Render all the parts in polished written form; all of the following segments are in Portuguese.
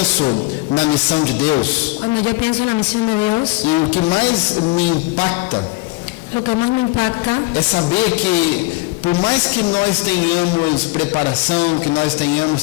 penso na missão de Deus, Cuando yo pienso en la misión de Dios, e o que mais me impacta lo que más me impacta é saber que, por mais que nós tenhamos preparação, que nós tenhamos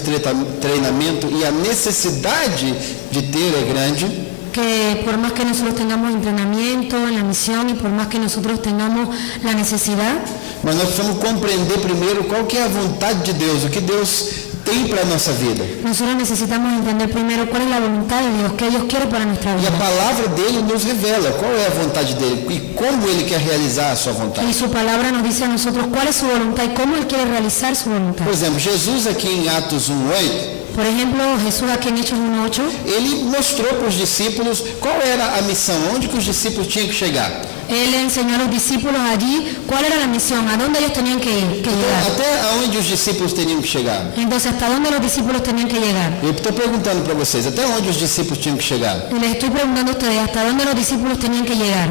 treinamento, e a necessidade de ter é grande, que por más que nosotros tengamos entrenamiento en la misión y por más que nosotros tengamos la necesidad, mas nós precisamos compreender primeiro qual que é a vontade de Deus, o que Deus tem para a nossa vida. nosotros necesitamos entender primero cuál es la voluntad de Dios, qué Dios quiere para nuestra E a vida. palavra dele nos revela qual é a vontade dele e como ele quer realizar a sua vontade. Y su palabra nos dice a nosotros cuál es su voluntad y cómo Él quiere realizar su voluntad. Por exemplo, Jesus aqui em Atos 1:8, Por ejemplo, Jesús aquí en Hechos 1:8, ele mostrou para os discípulos qual era a missão, onde que os discípulos tinham que chegar. Él enseñó a los discípulos allí cuál era la misión, a dónde ellos tenían que ir, que Então, llegar. até onde os discípulos teriam que chegar? Entonces, ¿hasta dónde los discípulos tenían que llegar? Eu estou perguntando para vocês, até onde os discípulos tinham que chegar? Y les estoy preguntando a ustedes, ¿hasta dónde los discípulos tenían que llegar?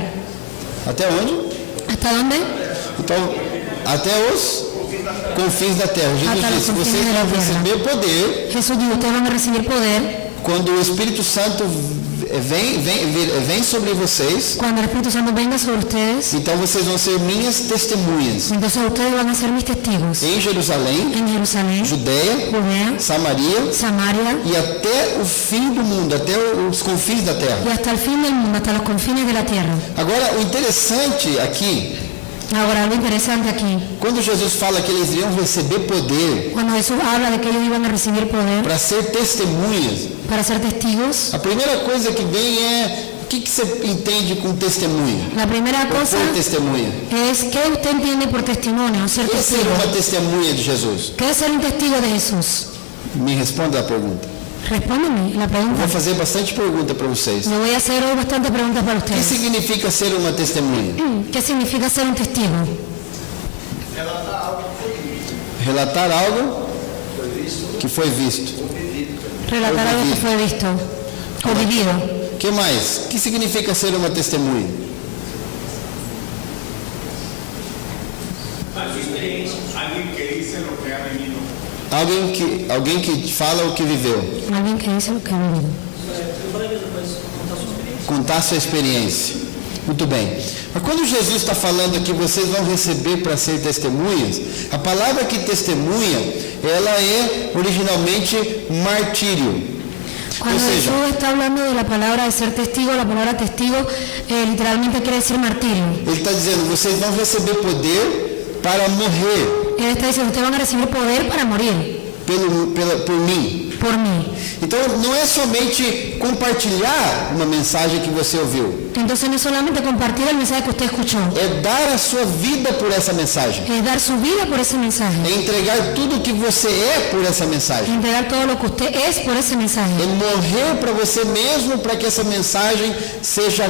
Até onde? ¿Hasta dónde? Então, até os confins da terra. Jesus Até os disse, confins vocês da vão terra. receber poder Jesús dijo, ustedes van a recibir poder quando o Espírito Santo vem sobre vocês. cuando el Espíritu Santo venga sobre ustedes. Então vocês vão ser minhas testemunhas Entonces ustedes van a ser mis testigos em Jerusalém, en Jerusalén, Judeia, Judea, Samaria Samaria e até o fim do mundo, até os confins da terra. y hasta el fin del mundo, hasta los confines de la tierra. Agora, o interessante aqui, Ahora, algo interesante aquí, quando Jesus fala que eles iriam receber poder cuando Jesús habla de que ellos iban a recibir poder para ser testemunhas, para ser testigos, a primeira coisa que vem é, o que você entende com testemunha? la primera cosa Por testemunha. es que usted entiende por testimonio, ser O que seria testigo. uma testemunha de Jesus? ¿Qué es ser un testigo de Jesús? Me responda a pergunta. Respóndeme la pregunta. Vou fazer bastante pergunta para vocês. Le voy a hacer hoy bastantes preguntas para O que ustedes. significa ser uma testemunha? ¿Qué significa ser un testigo? Relatar algo que foi visto. Relatar algo que fue visto o vivido. O que mais? O que significa ser uma testemunha? A sua experiência, alguém que dice lo que ha vivido. Alguém que fala o que viveu. Alguien que dice lo que ha vivido. Contar sua experiência. Muito bem. Mas quando Jesus está falando que vocês vão receber para ser testemunhas, a palavra que testemunha, ela é originalmente martírio. Cuando Ou seja, Jesús está hablando de la palabra de ser testigo, la palabra testigo literalmente quiere decir martirio. ele está dizendo, vocês vão receber poder para morrer Él está diciendo, ustedes van a recibir poder para morir por mim. por mí. Então, não é somente compartilhar uma mensagem que você ouviu, Entonces no es solamente compartir el mensaje que usted escuchó, é dar a sua vida por essa mensagem, es dar su vida por ese mensaje, é entregar tudo o que você é por essa mensagem, entregar todo lo que usted es por ese mensaje, é morrer para você mesmo para que essa mensagem seja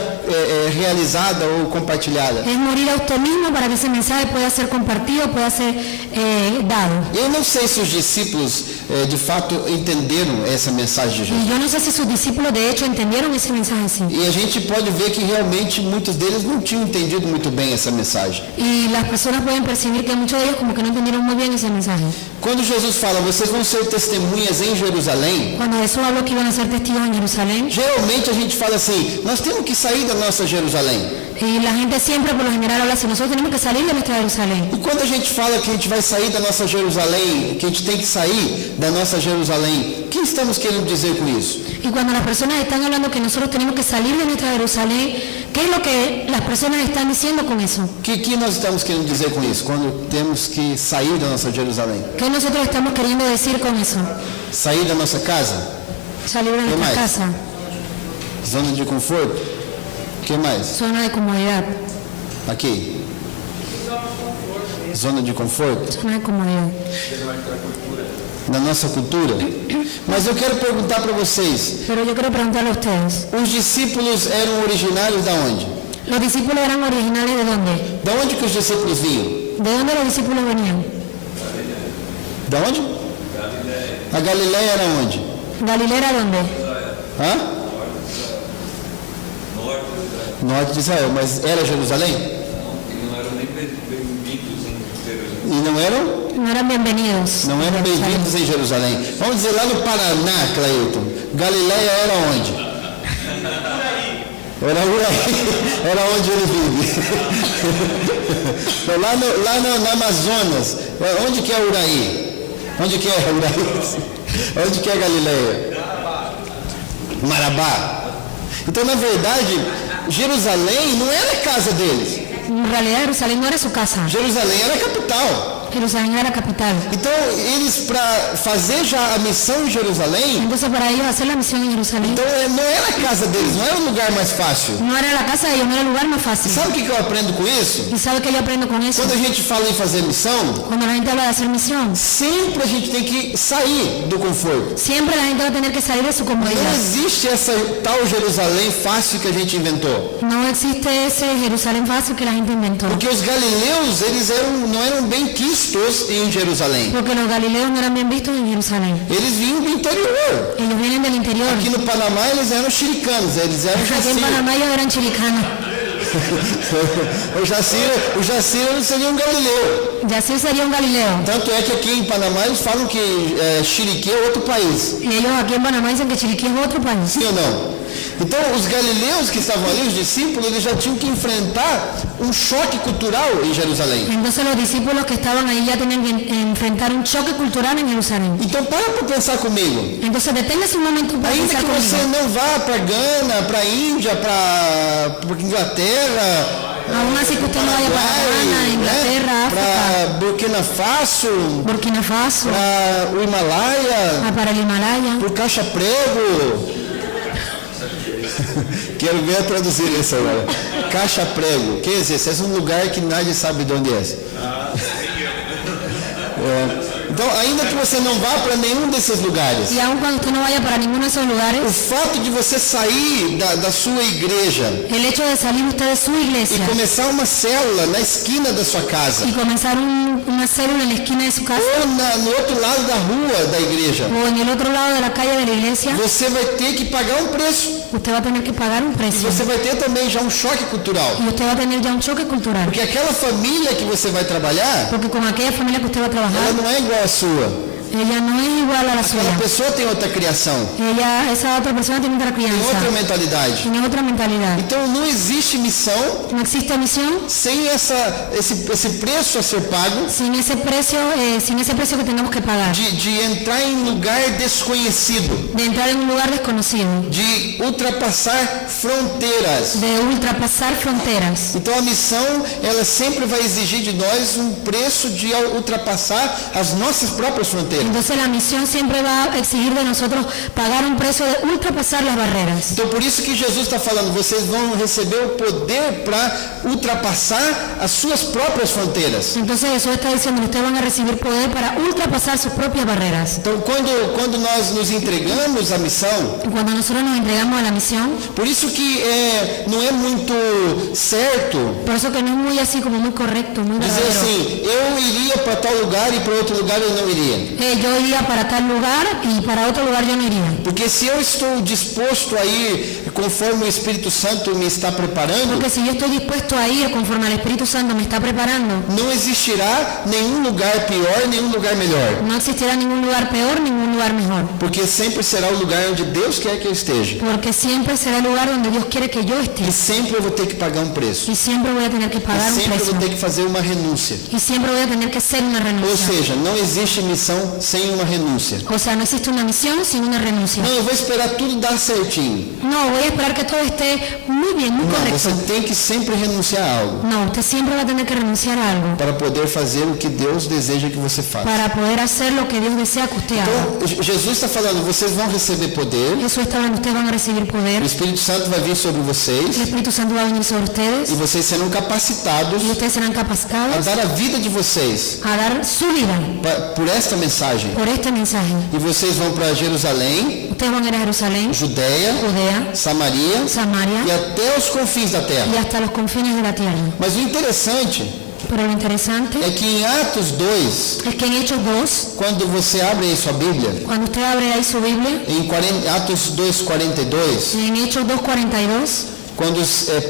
realizada ou compartilhada. es morir a usted mismo para que ese mensaje pueda ser compartido, pueda ser dado. Eu não sei se os discípulos de fato entenderam essa mensagem de Jesus. Y yo no sé si sus discípulos de hecho entendieron ese mensaje así. E a gente pode ver que realmente muitos deles não tinham entendido muito bem essa mensagem. Y las personas pueden percibir que muchos de ellos como que no entendieron muy bien ese mensaje. Quando Jesus fala, vocês vão ser testemunhas em Jerusalém, Cuando Jesús habló que iban a ser testigos en Jerusalén, geralmente a gente fala assim, nós temos que sair da nossa Jerusalém. y la gente siempre por lo general habla así, nosotros tenemos que salir de nuestra Jerusalén. E quando a gente fala que a gente vai sair da nossa Jerusalém, que a gente tem que sair da nossa Jerusalém, o que estamos querendo dizer com isso? Y cuando las personas están hablando que nosotros tenemos que salir de nuestra Jerusalén, ¿qué es lo que las personas están diciendo con eso? O que nós estamos querendo dizer com isso, quando temos que sair da nossa Jerusalém? ¿Qué nosotros estamos queriendo decir con eso? Sair da nossa casa? Salir de ¿Qué nuestra más? casa, Zona de conforto? O que mais? zona de comodidad, Aqui. Zona de conforto? zona de comodidad. Da nossa cultura? Mas eu quero perguntar para vocês, Pero yo quiero preguntarle a ustedes, os discípulos eram originários da onde? ¿los discípulos eran originales de dónde? Da onde que os discípulos vinham? ¿De dónde los discípulos venían? Da onde? A Galileia era onde? ¿Galilea era dónde? Hã? Norte de Israel, mas era Jerusalém? E não eram? No eran bienvenidos. Não eram bem-vindos em Jerusalém. Vamos dizer lá no Paraná, Cleilton. Galileia era onde? Era Uraí, era onde ele vive. Então, lá no Amazonas, onde que é Uraí? Onde que é Uraí? Onde que é Galileia? Marabá. Então, na verdade, Jerusalém não era a casa deles. En realidad Jerusalén no era su casa. Jerusalém era a capital. Jerusalén era la capital. Então, eles, para fazer já a missão em Jerusalém, Entonces para ellos hacer la misión en Jerusalén então não era a casa deles, não era o lugar mais fácil. no era la casa de ellos, no era el lugar más fácil. Sabe o que eu aprendo com isso? ¿Y sabe qué yo aprendo con eso? Quando a gente fala em fazer missão, Cuando la gente habla de hacer misión, sempre a gente tem que sair do conforto. siempre la gente va a tener que salir de su Não comodidad. existe essa tal Jerusalém fácil que a gente inventou. No existe ese Jerusalén fácil que la gente inventó. Porque os galileus, eles não eram bem quistos em Jerusalém. Porque los galileos no eran bien vistos en Jerusalén. Eles vinham do interior. Ellos vienen del interior. Aqui no Panamá eles eram chiricanos, eles eram Aquí en jaciras. Panamá ellos eran chiricanos. O Jacira não seria um galileu. Yacir sería un galileo. Tanto é que aqui em Panamá eles falam que Chiriquí é outro país. Y ellos aquí en Panamá dicen que Chiriquí es otro país. Sim ou não? Então, os galileus que estavam ali, os discípulos, eles já tinham que enfrentar um choque cultural em Jerusalém. Entonces los discípulos que estaban ahí ya tenían que enfrentar un choque cultural en Jerusalén. Então, para pensar comigo. Entonces deténgase un momento para Ainda pensar que você conmigo. não vá para Gana, para Índia, para Inglaterra, Aún así que usted no vaya para Ghana, Inglaterra, África, para Burkina Faso, Burkina Faso, para o Himalaia, para el Himalaya. por Caixa Prego. Quero ver traduzir isso agora. Caixa Prego. Que é esse? Esse é um lugar que nadie sabe de onde é. Então, ainda que você não vá para nenhum desses lugares, Y aun cuando usted no vaya para ninguno de esos o lugares, fato de você sair da sua igreja el hecho de salir usted de su e iglesia começar uma célula na esquina da sua casa, y comenzar una célula en la esquina de su casa ou no outro lado da rua da igreja, o en el otro lado de la calle de la iglesia, você vai ter que pagar um preço. usted va a tener que pagar un E precio. você vai ter também já um choque cultural. Y usted va a tener ya un choque cultural. Porque aquela família que você vai trabalhar, Porque con aquella familia que usted va a ela trabajar, não é igual à sua. ella no es igual a la Aquela suya. pessoa tem outra criação, Esa otra persona tiene otra tem crianza, outra mentalidade. tiene otra mentalidad. Então não existe missão No existe misión sem esse preço a ser pago sin ese precio que tengamos que pagar, de entrar em lugar desconhecido, de entrar en un lugar desconocido, de ultrapassar fronteiras. de ultrapasar fronteras. Então a missão, ela sempre vai exigir de nós um preço de ultrapassar as nossas próprias fronteiras. Entonces la misión siempre va a exigir de nosotros pagar un precio de ultrapasar las barreras. Então por isso que Jesus está falando, vocês vão receber o poder para ultrapassar as suas próprias fronteiras. Entonces Jesús está diciendo que ustedes van a recibir poder para ultrapasar sus propias barreras. Então quando nós nos entregamos à missão, Y cuando nosotros nos entregamos a la misión, por isso que não é muito certo por eso que no es muy así como muy correcto, muy dizer verdadero. assim, eu iria para tal lugar e para outro lugar eu não iria. Yo iría para tal lugar y para otro lugar yo no iría. Porque se eu estou disposto a ir conforme o Espírito Santo me está preparando, Porque si yo estoy dispuesto a ir conforme al Espíritu Santo me está preparando, não existirá nenhum lugar pior, nenhum lugar melhor. no existirá ningún lugar peor, ningún lugar mejor. Porque sempre será o lugar onde Deus quer que eu esteja. Porque siempre será el lugar donde Dios quiere que yo esté. E sempre eu vou ter que pagar um preço. Y siempre voy a tener que pagar E un sempre eu precio. vou ter que fazer uma renúncia. Y siempre voy a tener que hacer una Ou renuncia. seja, não existe missão sem uma renúncia. O sea, no existe una misión sin una renuncia. Não, eu vou esperar tudo dar certinho. No, voy a esperar que todo esté muy bien, muy Não, correcto. você tem que sempre renunciar a algo No, usted siempre va a tener que renunciar a algo para poder fazer o que Deus deseja que você faça. para poder hacer lo que Dios desea que usted haga. Então, Jesus está falando, vocês vão receber poder, Jesús está hablando, ustedes van a recibir poder, o Espírito Santo vai vir sobre el vocês Espíritu Santo va a venir sobre ustedes e vocês serão capacitados y ustedes serán a capacitados dar a vida de vocês a dar su vida por esta mensagem. por este mensaje. E vocês vão para Jerusalém, Ustedes van a ir a Jerusalén, Judéia, Judea, Samaria e Samaria até os confins da terra. y hasta los confines de la tierra. Mas o interessante Pero lo interesante é que em Atos 2, es que en Hechos 2, quando você abre aí sua Bíblia, cuando usted abre ahí su Biblia, em Atos 2:42, en Hechos 2:42, quando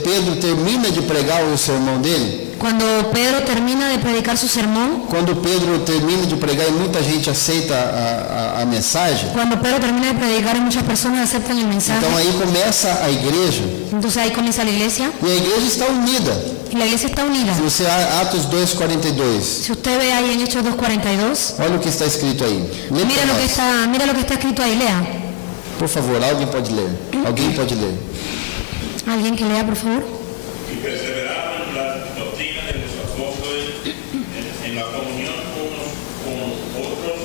Pedro termina de pregar o sermão dele, Cuando Pedro termina de predicar su sermón, quando Pedro termina de pregar e muita gente aceita a mensagem, cuando Pedro termina de predicar y muchas personas aceptan el mensaje, então aí começa a igreja, entonces ahí comienza la iglesia e a igreja está unida. y la iglesia está unida. Se você Atos 2:42, Si usted ve ahí en Hechos 2:42, olha o que está escrito aí. Lê mira para lo que nós. está escrito ahí, lea. Por favor, alguém pode ler. Alguém pode ler. Alguien que lea, por favor. Y perseveraban en la doctrina de los apóstoles, en la comunión unos con otros,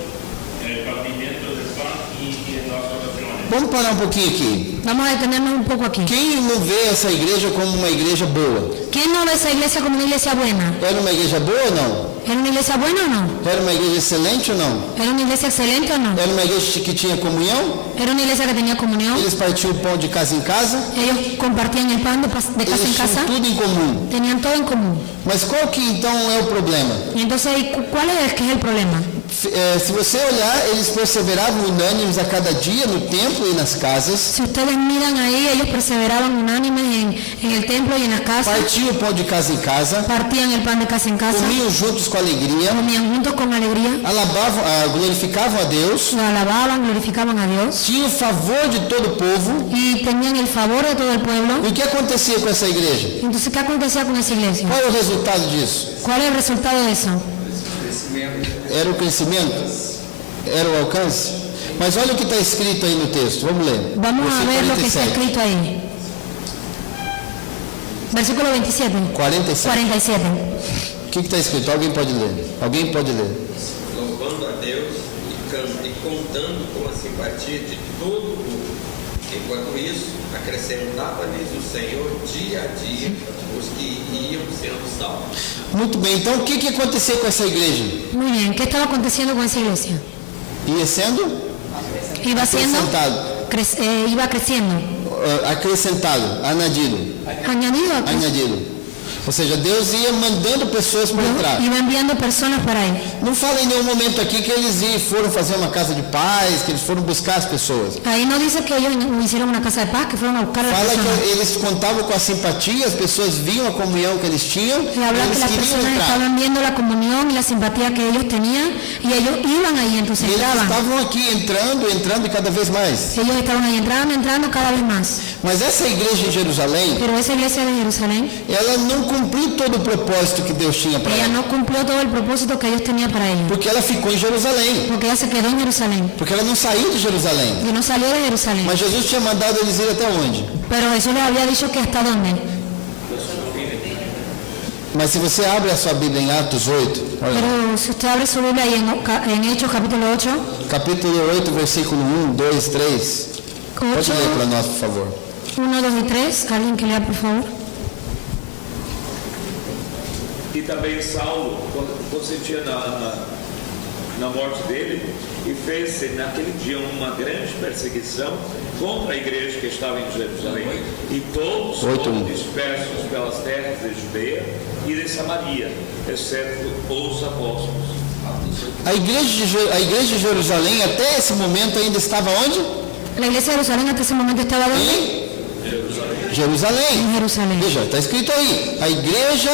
en el partimiento del pan y en las oraciones. Vamos parar um pouquinho aqui. Vamos a detenernos un poco aquí. Quem não vê essa igreja como uma igreja boa? ¿Quién no ve esa iglesia como una iglesia buena? Era uma igreja boa ou não? ¿Era una iglesia buena o no? Era uma igreja excelente ou não? ¿Era una iglesia excelente o no? Era uma igreja que tinha comunhão? ¿Era una iglesia que tenía comunión? Eles partiam o pão de casa em casa? Ellos compartían el pan de casa en Eles casa, tinham tudo em comum. tenían todo en común. Mas qual que então é o problema? Y entonces, ¿cuál es que es el problema? Se você olhar, eles perseveravam unânimes a cada dia no templo e nas casas, Si ustedes miran ahí, ellos perseveraban unánimes en el templo y en las casas, partiam o pão de casa em casa, partían el pan de casa en casa, comiam juntos com alegria, comían juntos con alegría, alabavam, glorificavam a Deus, lo alababan, glorificaban a Dios tinham o favor de todo o povo. y tenían el favor de todo el pueblo. E o que acontecia com essa igreja? Entonces, ¿qué acontecía con esa iglesia? Qual é o resultado disso? ¿Cuál es el resultado de eso? Era o crescimento? Era o alcance? Mas olha o que está escrito aí no texto, vamos ler. Vamos a Versículo ver lo que está 47. escrito ahí. Versículo 27. 47. 47. O que está escrito? Alguém pode ler? Alguém pode ler? Louvando a Deus e contando com a simpatia de todo o povo. Enquanto isso, acrescentava-lhes o Senhor dia a dia os que iam sendo salvos. Muito bem, então o que acontecia com essa igreja? Muy bien, ¿qué estaba aconteciendo con esa iglesia? Ia sendo Iba siendo, acrescentado, iba creciendo, acrescentado, añadido, añadido a Cristo. añadido. Ou seja, Deus ia mandando pessoas para entrar. Iba enviando personas para ahí. Não fala em nenhum momento aqui que eles foram fazer uma casa de paz, que eles foram buscar as pessoas. Ahí no dice que ellos hicieron una casa de paz, que fueron a buscar a las Fala personas. que eles contavam com a simpatia, as pessoas viam a comunhão que eles tinham, Y habla que eles las queriam personas entrar. estaban viendo la comunión y la simpatía que ellos tenían y ellos iban ahí, entonces E eles entraban. estavam aqui entrando e cada vez mais. Ellos estaban ahí entrando cada vez más. Mas essa igreja em Jerusalém, Pero esa iglesia de Jerusalén, ela não cumpriu todo o propósito que Deus tinha para ella ela. no cumplió todo el propósito que Dios tenía para ella. Porque ela ficou em Jerusalém. Porque ella se quedó en Jerusalén Porque ela não saiu de Jerusalém. y no salió de Jerusalén. Mas Jesus tinha mandado eles ir até onde? Pero Jesús les había dicho que hasta dónde. Mas se você abre a sua Bíblia em Atos 8, olha, Pero si usted abre su Biblia ahí en Hechos capítulo 8, capítulo 8, versículo 1, 2, 3. Pode ler para nós, por favor. 1, 2 y 3, alguien que lea por favor. E também Saulo consentia na morte dele e fez-se naquele dia uma grande perseguição contra a igreja que estava em Jerusalém. E todos foram dispersos pelas terras de Judeia e de Samaria, exceto os apóstolos. A igreja de Jerusalém até esse momento ainda estava onde? La iglesia de Jerusalén hasta ese momento estaba ¿dónde? Em Jerusalém. En Jerusalén. Veja, está escrito aí. A igreja,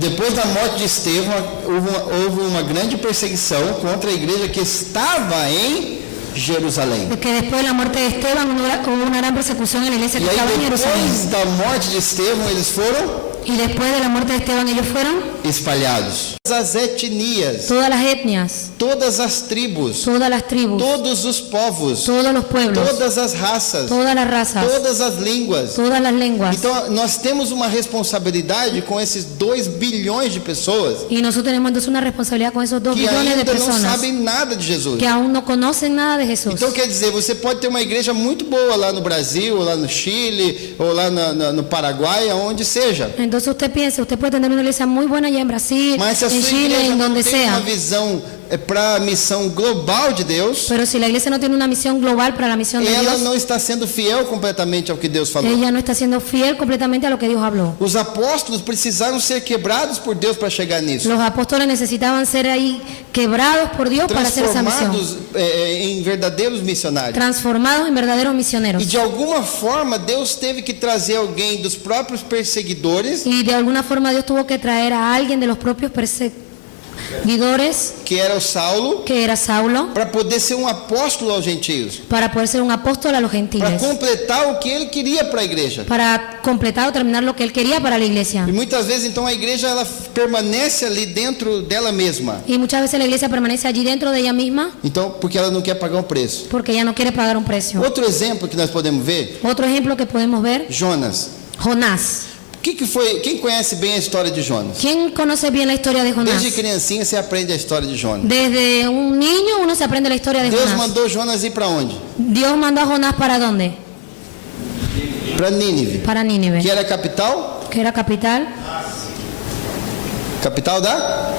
depois da morte de Estevão, houve uma grande perseguição contra a igreja que estava em Jerusalém. Porque después de la muerte de Esteban hubo una gran persecución en la iglesia E que estaba en aí, Jerusalén. depois da morte de Estevão, eles foram Y después de la muerte de Esteban ellos fueron espalhados. Todas as etnias, todas las etnias, todas as tribos, todas las tribos, todos os povos, todos los pueblos, todas as raças, todas las razas, todas as línguas. todas las lenguas. Então, nós temos uma responsabilidade com esses 2 bilhões de pessoas Y nosotros tenemos entonces una responsabilidad con esos 2 que billones de ainda não personas sabem nada de Jesus. que aún no conocen nada de Jesús. Então, quer dizer, você pode ter uma igreja muito boa lá no Brasil, ou lá no Chile, ou lá no Paraguai, aonde seja. Entonces usted piensa, usted puede tener una iglesia muy buena allá en Brasil, Mas se a en sua Chile, igreja en não donde tem uma sea. visão para a missão global de Deus, Pero si la iglesia no tiene una misión global para la misión de ela Dios, não está sendo fiel completamente ao que Deus falou. ella no está siendo fiel completamente a lo que Dios habló. Os apóstolos precisaram ser quebrados por Deus para chegar nisso. Los apóstoles necesitaban ser ahí quebrados por Dios para hacer esa misión, Transformados em verdadeiros missionários. transformados en verdaderos misioneros. E de alguma forma Deus teve que trazer alguém dos próprios perseguidores, Y de alguna forma Dios tuvo que traer a alguien de los propios perseguidores, que era o Saulo, que era Saulo, para poder ser um apóstolo aos gentios, para poder ser un apóstol a los para gentiles, completar o que ele queria para a igreja. para completar o terminar lo que él quería para la iglesia. E muitas vezes então a igreja ela permanece ali dentro dela mesma. Y muchas veces la iglesia permanece allí dentro de ella misma Então, porque ela não quer pagar um preço. porque ella no quiere pagar un precio. Outro exemplo que nós podemos ver, Otro ejemplo que podemos ver, Jonas. Jonás. Que foi? Quem conhece bem a história de Jonas? ¿Quién conoce bien la historia de Jonás? Desde criancinha você aprende a história de Jonas. Desde un niño uno se aprende la historia de Deus Jonás. mandou Jonas ir para onde? Dios mandó a Jonás para dónde? Para Nínive, Para Nínive, que era a capital que era capital da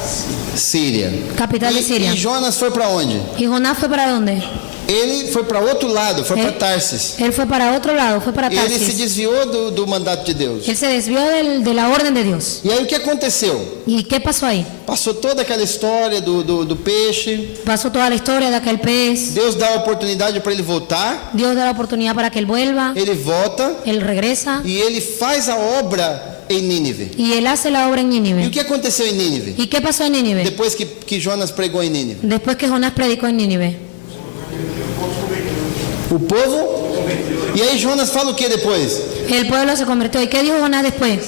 Síria. Capital de Síria. E Jonas foi para onde? ¿Y Jonás fue para dónde? Ele foi para outro lado, foi para Tarsis. Él fue para otro lado, fue para Ele se Tarsis. desviou do mandato de Deus. Él se desvió de la orden de Dios. E aí o que aconteceu? ¿Y qué pasó ahí? Passou toda aquela história do peixe. Pasó toda la historia de aquel pez. Deus dá a oportunidade para ele voltar. Dios da la oportunidad para que él vuelva. Ele volta Él regresa e ele faz a obra em Nínive. y él hace la obra en E o Nínive. que aconteceu em Nínive? ¿Y qué pasó en Nínive? Depois que Jonas pregou em Nínive. Después que Jonás predicó en Nínive. O povo. E aí Jonas fala o que depois? El pueblo se convirtió. ¿Y qué dijo Jonás después?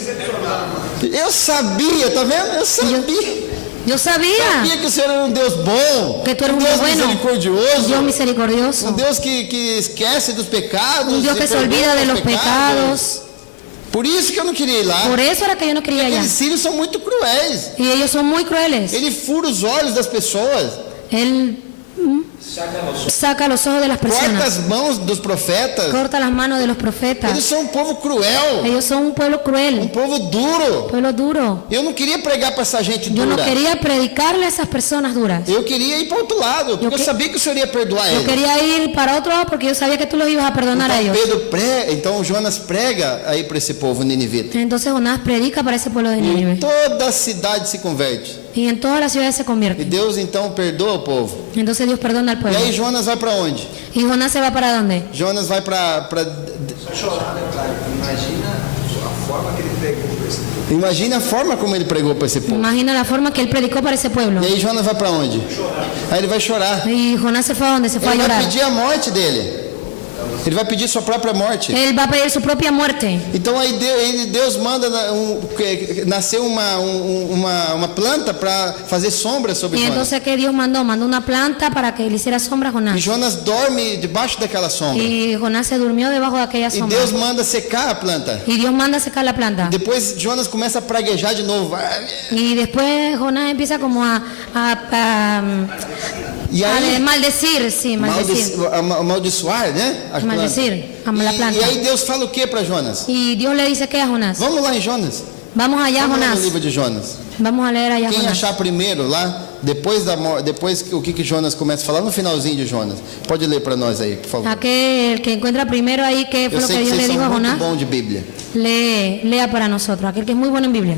Eu sabia, tá vendo? Eu sabia. Yo sabía Sabia que o Senhor era um Deus bom, que tú eres um un Deus Dios bueno, misericordioso, Dios misericordioso, um Deus que esquece dos pecados, un Dios e que se perdoa olvida de os los pecados. Por isso que eu não queria ir lá. Por eso era que yo no quería allá. Aqueles sírios são muito cruéis. Y ellos son muy crueles. Ele fura os olhos das pessoas, Él saca los ojos de las corta personas, as mãos dos profetas. corta las manos de los Eles profetas. são um povo cruel, Ellos son un pueblo um cruel, povo duro. pueblo duro. Eu não queria pregar para essa gente Yo no dura. quería predicarle a esas personas duras. Eu queria ir para outro lado, porque eu sabia que o Senhor ia perdoar Yo eles. queria ir para otro lado porque yo sabía que tú los ibas a perdonar a ellos. Então Jonas prega aí para esse povo ninivita. Entonces Jonás predica para ese pueblo de E Nínive. toda a cidade se converte. Y en todas las ciudades se E convierte. Deus então perdoa o povo. Entonces Dios perdona al E pueblo. aí Jonas vai para onde? ¿Y Jonás se va para dónde? Jonas vai para Imagina a forma como ele pregou para esse povo. Imagina la forma que él predicó para ese pueblo. E aí Jonas vai para onde? Aí ele vai chorar. Y Jonás se fue a dónde? Se fue a Ele vai llorar. pedir a morte dele. Ele vai pedir sua própria morte. Él va a pedir su propia muerte. Então aí Deus manda nascer uma planta para fazer sombra sobre Y Jonas. entonces que Dios mandó una planta para que le hiciera sombra a E Jonás. Jonas dorme debaixo daquela sombra. Y Jonás se durmió debajo de aquella E sombra. Deus manda secar a planta. Y Dios manda secar la planta. Depois Jonas começa a praguejar de novo. Y después Jonás empieza como a E aí maldecir, sí, maldecir. amaldiçoar, né? A planta. Maldecir a la E planta. aí Deus fala o que para Jonas? Y Dios le dice que a Jonás. Vamos lá em Jonas. Vamos allá, Vamos lá Jonás. no livro de Jonas. Vamos a leer allá, Quem Jonás. achar primeiro lá, depois o que Jonas começa a falar no finalzinho de Jonas. Pode ler para nós aí, por favor. Aquel que encuentra primero ahí qué fue Eu lo que sei que Dios le vocês dijo a são muito Jonás, bom de Bíblia. lea para nosotros. Aquel que es muy bueno en Biblia.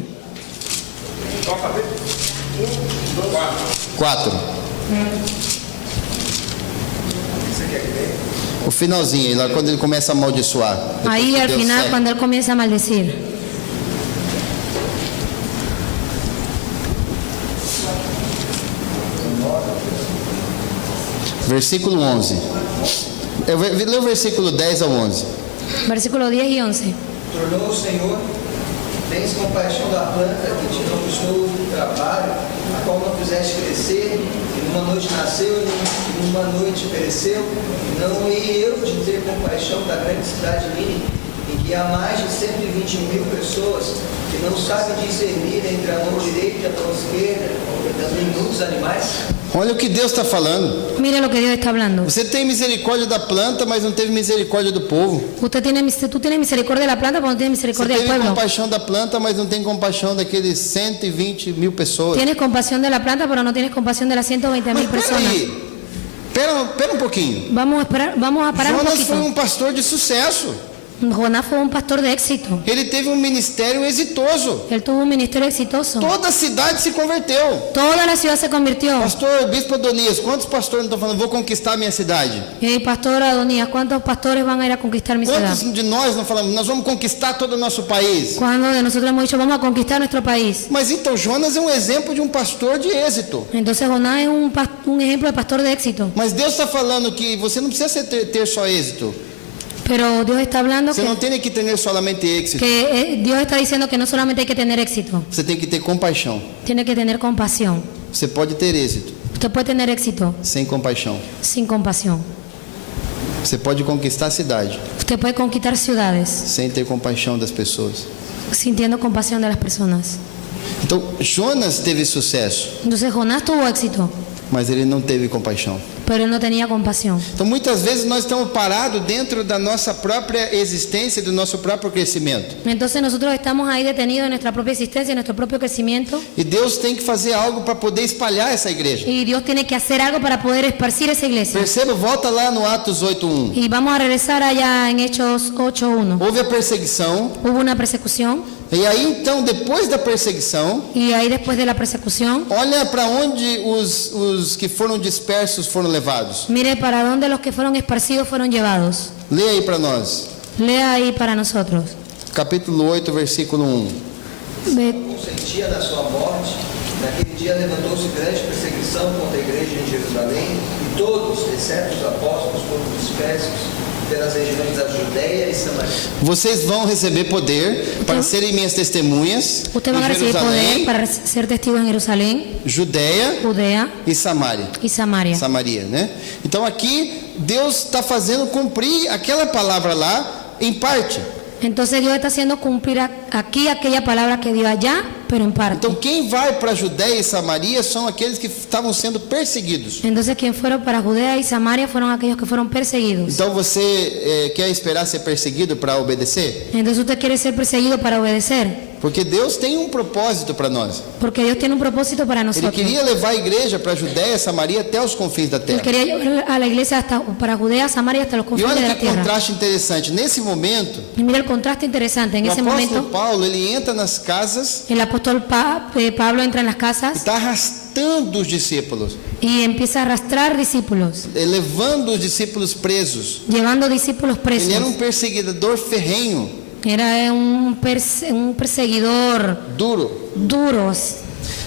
4. O finalzinho, lá quando ele começa a amaldiçoar. Depois Ahí que al Deus final segue. cuando él comienza a maldecir. Versículo 11. Lê o versículo 10 ao 11. Versículo 10 y 11. Tornou o Senhor, tens compaixão da planta que te não custou trabalho, a qual não fizeste crescer, e numa noite nasceu e numa noite pereceu, e não hei eu de ter compaixão da grande cidade de Nínive, em que há mais de 120.000 pessoas que não sabem discernir entre a mão direita e a mão esquerda, e também muitos animais? Olha o que Deus está falando. Mire lo que Dios está hablando. Você tem misericórdia da planta, mas não teve misericórdia do povo. Tú tienes misericordia de la planta, pero no tienes Você misericordia del teve pueblo. compaixão da planta, mas não tem compaixão daqueles 120 mil pessoas. Tienes compasión de la planta, pero no tienes compasión de las 120.000 Mas personas. peraí, pera um pouquinho. Vamos a parar un Jonas foi poquito. pastor de sucesso. Jonás fue un pastor de éxito. Ele teve ministério exitoso. Él tuvo un ministerio exitoso. Toda a cidade se converteu. Toda la ciudad se convirtió. Pastor Bispo Adonias, quantos pastores não estão falando, vou conquistar a minha cidade? Y pastor Adonías, ¿cuántos pastores van a ir a conquistar mi ciudad? Quantos de nós não falamos, nós vamos conquistar todo o nosso país? Cuando de nosotros hemos dicho, vamos a conquistar nuestro país. Mas então Jonas é um exemplo de um pastor de êxito. Entonces Jonás es un ejemplo de pastor de éxito. Mas Deus está falando que você não precisa ter só êxito. Pero Dios está hablando Você não tem que ter solamente êxito. Dios está diciendo que no solamente hay que tener éxito, Você tem que ter compaixão. tiene que tener compasión. Você pode ter êxito Usted puede tener éxito sem compaixão. sin compasión. Você pode conquistar a cidade Usted puede conquistar ciudades sem ter compaixão das pessoas. sintiendo compasión de las personas. Então Jonas teve sucesso, Entonces Jonás tuvo éxito, mas ele não teve compaixão. pero él no tenía compasión. Então muitas vezes nós estamos parados dentro da nossa própria existência, do nosso próprio crescimento. Entonces nosotros estamos ahí detenidos en nuestra propia existencia, en nuestro propio crecimiento, E Deus tem que fazer algo para poder espalhar essa igreja. y Dios tiene que hacer algo para poder esparcir esa iglesia. Perceba, volta lá no Atos 8:1. Y vamos a regresar allá en Hechos 8:1. Houve a perseguição, Hubo una persecución, e aí então, depois da perseguição, y ahí después de la persecución, olha para onde os que foram dispersos foram levados. mire para dónde los que fueron esparcidos fueron llevados. Leia aí para nós. Lea ahí para nosotros. Capítulo 8, versículo 1. Ve- Consentia da sua morte. Naquele dia levantou-se grande perseguição contra a igreja em Jerusalém, e todos, exceto os apóstolos, foram dispersos pelas regiões da Judéia e Samaria. Vocês vão receber poder para serem minhas testemunhas Ustedes van a em recibir poder Jerusalém, para ser testigos en Jerusalén, Judéia Judea e Samaria. y Samaria. Samaria, né? Então aqui Deus está fazendo cumprir aquela palavra lá em parte. Entonces Dios está haciendo cumplir aquí aquella palabra que dio allá, pero en parte. Então quem vai para Judéia e Samaria são aqueles que estavam sendo perseguidos. Entonces quien fueron para Judea y Samaria fueron aquellos que fueron perseguidos. Então você quer esperar ser perseguido para obedecer? Entonces usted quiere ser perseguido para obedecer, Porque Deus tem um propósito para nós. porque Dios tiene un propósito para Ele nosotros. queria levar a igreja para Judéia e Samaria até os confins da Él terra. quería llevar a la iglesia hasta para Judea, Samaria, hasta los E confines de olha la que tierra. contraste interessante. Nesse momento, Y mira el contraste interesante. En o ese apóstolo momento, Paulo ele entra nas casas el apóstol Pablo entra en las e casas está arrastando os discípulos, y empieza a arrastrar discípulos, levando os discípulos presos. llevando discípulos Ele era presos. um perseguidor ferrenho, Era un perseguidor duro. duro.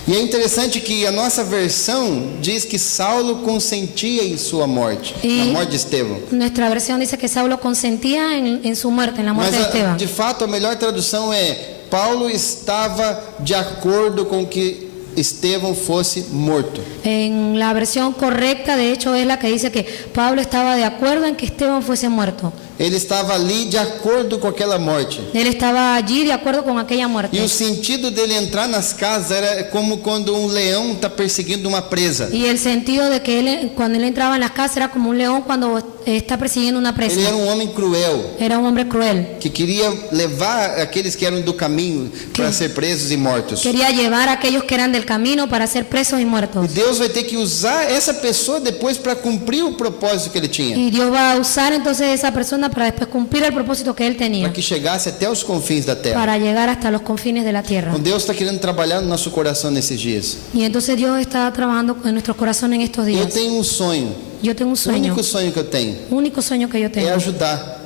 E é interessante que a nossa versão diz que Saulo consentia em sua morte, na morte de Estevão. Nuestra versión dice que Saulo consentía en su muerte, en la muerte Mas de Esteban. de fato a melhor tradução é Paulo estava de acordo com que Estevão fosse morto. En la versión correcta, de hecho, es la que dice que Pablo estaba de acuerdo en que Esteban fuese muerto. Ele estava ali de acordo com aquela morte. Él estaba allí de acuerdo con aquella E muerte. o sentido dele entrar nas casas era como quando um leão está perseguindo uma presa. Y el sentido de que él, cuando él entraba en las casas, era como un león cuando está persiguiendo una presa. Ele era um homem cruel, Era un hombre cruel. que queria levar aqueles que eram do caminho para ser presos e mortos. Quería llevar a aquellos que eran del camino para ser presos y E muertos. Deus vai ter que usar essa pessoa depois para cumprir o propósito que ele tinha, Y Dios va a usar entonces esa persona para después cumplir el propósito que él para tenía, que chegasse até os confins da terra. para llegar hasta los confines de la tierra. Então Deus está querendo trabalhar no nosso coração nesses dias. Y entonces Dios está trabajando en nuestros corazones en estos Eu días. tenho um sonho, Yo tengo un o sueño, único sonho que eu tenho único sueño que yo é tengo, ajudar.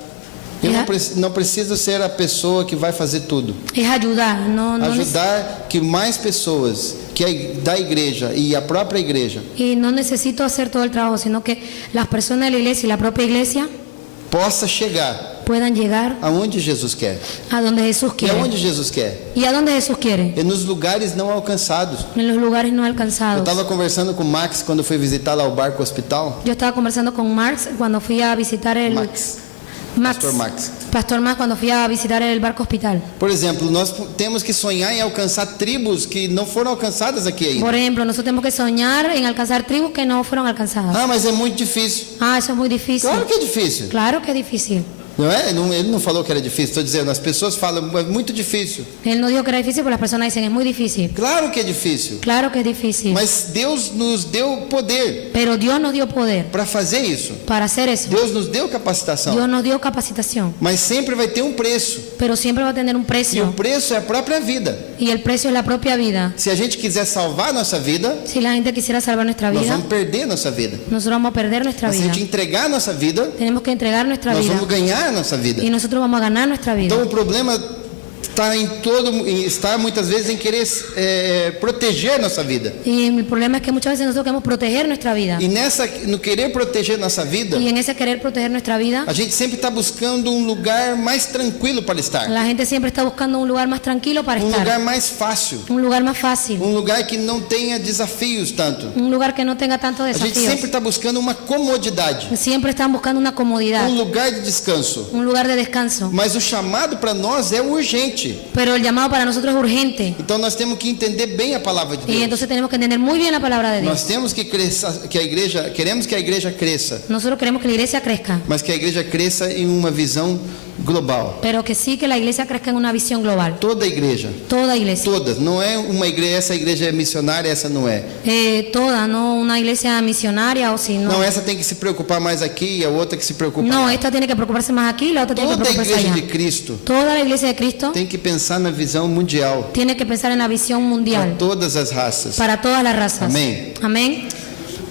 Eu não preciso ser a pessoa que vai fazer tudo. es ayudar, no Ajudar que mais pessoas da igreja e a própria igreja y no necesito hacer todo el trabajo, sino que las personas de la iglesia y la propia iglesia possa chegar puedan llegar aonde Jesus quer. a donde Jesús E quiere. aonde Jesus quer? ¿Y a dónde Jesús quiere? É nos lugares não alcançados. En los lugares no Eu alcanzados. estava conversando com o Max quando fui visitar lá o Barco Hospital. Yo estaba conversando con Marx cuando fui a visitar el Max. Max, Pastor Max. Pastor Más, cuando fui a visitar el barco hospital. Por exemplo, nós temos que sonhar em alcançar tribos que não foram alcançadas aqui ainda. Por ejemplo, nosotros tenemos que soñar en alcanzar tribus que no fueron alcanzadas. Ah, mas é muito difícil. Ah, eso es muy difícil. Claro que é difícil. Claro que es difícil. Não é? Ele não falou que era difícil, estou dizendo, as pessoas falam, é muito difícil. Él no dijo que era difícil, pero las personas dicen es muy difícil. Claro que é difícil. Claro que es difícil. Mas Deus nos deu poder Pero Dios nos dio poder para fazer isso. para hacer eso. Deus nos deu capacitação. Dios nos dio capacitación. Mas sempre vai ter um preço. Pero siempre va a tener un E o precio. preço é a própria vida. Y el precio es la propia vida. Se a gente quiser salvar a nossa vida, Si la gente quisiera salvar nuestra nós vida, vamos perder a nossa vida. nosotros vamos a perder nuestra Mas se a vida. gente entregar a nossa vida, Tenemos que entregar nuestra nós vida. vamos ganhar a nossa vida. Y nosotros vamos a ganar nuestra vida. Então o problema está muitas vezes em querer proteger nossa vida. Y el problema es que muchas veces nosotros queremos proteger nuestra vida. E no querer proteger nossa vida, Y en ese querer proteger nuestra vida, a gente sempre está buscando um lugar mais tranquilo para estar, la gente siempre está buscando un lugar más tranquilo para um lugar estar. mais fácil, Un lugar más fácil. um lugar que não tenha desafios tanto. Un lugar que no tenga tantos A gente sempre desafíos. está buscando uma comodidade, Siempre están buscando una comodidad, um lugar de descanso. un lugar de descanso. Mas o chamado para nós é urgente. Pero el llamado para nosotros es urgente. Então nós temos que entender bem a palavra de Y Deus. entonces tenemos que entender muy bien la palabra de Nós Dios. temos que crescer, queremos que a igreja cresça, Nosotros queremos que la iglesia crezca, mas que a igreja cresça em uma visão global. pero que sí que la iglesia crezca en una visión global. Toda a igreja, Toda iglesia. todas. Não é uma igreja, essa igreja é missionária, essa não é. Toda, no una iglesia misionaria o si no. Não, essa tem que se preocupar mais aqui e a outra que se preocupa. No, esta tiene que preocuparse más aquí, la otra tiene que Toda a preocuparse igreja allá. de Cristo Toda la iglesia de Cristo tem que pensar na visão mundial tiene que pensar en la visión para mundial todas as raças. para todas las razas. Amén. Amén.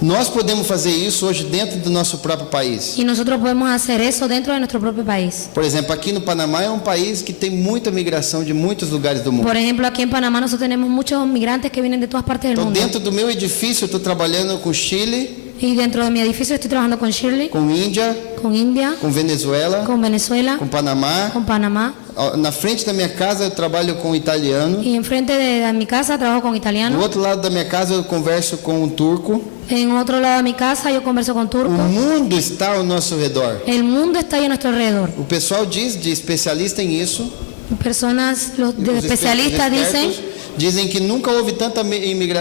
Nós podemos fazer isso hoje dentro do nosso próprio país. Y nosotros podemos hacer eso dentro de nuestro propio país. Por exemplo, aqui no Panamá é um país que tem muita migração de muitos lugares do mundo. Por ejemplo, aquí en Panamá nosotros tenemos muchos migrantes que vienen de todas partes del Então, mundo. dentro do meu edifício, eu estou trabalhando com Chile, Y dentro de mi edificio estoy trabajando con Shirley, com Índia, con India, com Venezuela, con Venezuela, com Panamá. con Panamá. Na frente da minha casa eu trabalho com italiano. Y enfrente de mi casa trabajo con Do italiano. outro lado da minha casa eu converso com um turco. En otro lado de mi casa yo converso con O turcos. mundo está ao nosso redor. El mundo está ahí a nuestro alrededor. O pessoal diz, de especialista em isso, Personas, los os especialistas dicen, dizem que nunca houve tanta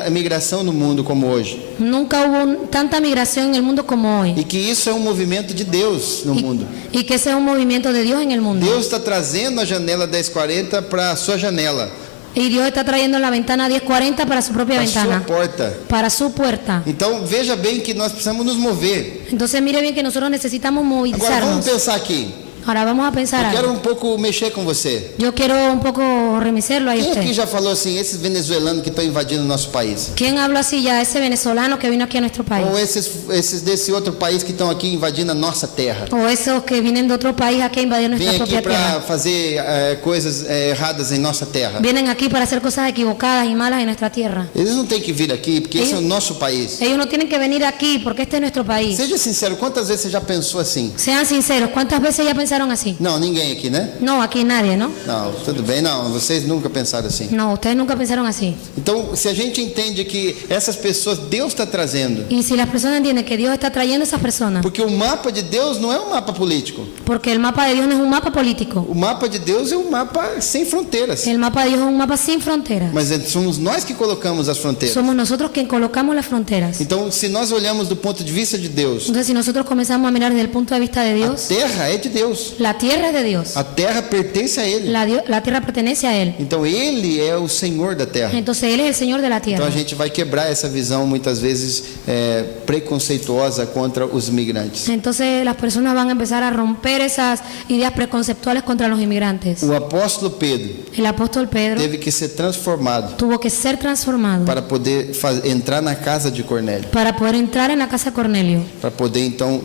imigração no mundo como hoje. nunca hubo tanta migración en el mundo como hoy. E que isso é um movimento de Deus no mundo. Y que ese es un movimiento de Dios en el mundo. Deus está trazendo a janela 1040 para a sua janela, Y Dios está trayendo la ventana 1040 para su propia para a sua ventana, porta. para su puerta. Então veja bem que nós precisamos nos mover. Entonces mire bien que nosotros necesitamos Agora vamos movilizarnos. pensar aqui. Ahora vamos a pensar Eu quero algo. um pouco mexer com você. Yo quiero un poco remecerlo a Quem aqui usted. já falou assim, esses venezuelanos que estão invadindo o nosso país? ¿Quién habla así ya? Ese venezolano que vino aquí a nuestro país. Ou esses desse outro país que estão aqui invadindo a nossa terra? O esos que vienen de otro país aquí a invadir nuestra Vem aqui propia para tierra. fazer coisas erradas em nossa terra. Vienen aquí para hacer cosas equivocadas y malas en nuestra tierra. Eles não têm que vir aqui, porque esse é o nosso país. Ellos no tienen que venir aquí porque este es nuestro país. Seja sincero, quantas vezes você já pensou assim? Sean sinceros, ¿cuántas veces ya pensaron así? Não, ninguém aqui, né? No, aquí nadie, ¿no? Não, tudo bem, não, vocês nunca pensaram assim. No, ustedes nunca pensaron así. Então, se a gente entende que essas pessoas Deus está trazendo, Y si las personas entienden que Dios está trayendo a esas personas, porque o mapa de Deus não é um mapa político. porque el mapa de Dios no es un mapa político, O mapa de Deus é um mapa sem fronteiras. el mapa de Dios es un mapa sin fronteras. Mas somos nós que colocamos as fronteiras. Somos nosotros quien colocamos las fronteras. Então, se nós olhamos do ponto de vista de Deus, Entonces, si nosotros comenzamos a mirar desde el punto de vista de a Dios, terra é de Deus. la tierra es de Dios, A terra pertence a Ele. la tierra pertenece a Él. Então, Ele é o Senhor da terra. Entonces, Él es el Señor de la Então, tierra. a gente vai quebrar essa visão, muitas vezes, preconceituosa contra os imigrantes. Entonces, las personas van a empezar a romper esas ideas preconceptuales contra los inmigrantes. O apóstolo Pedro El apóstol Pedro teve que ser transformado tuvo que ser transformado para poder entrar na casa de Cornélio, para poder entrar en la casa de Cornelio, para poder então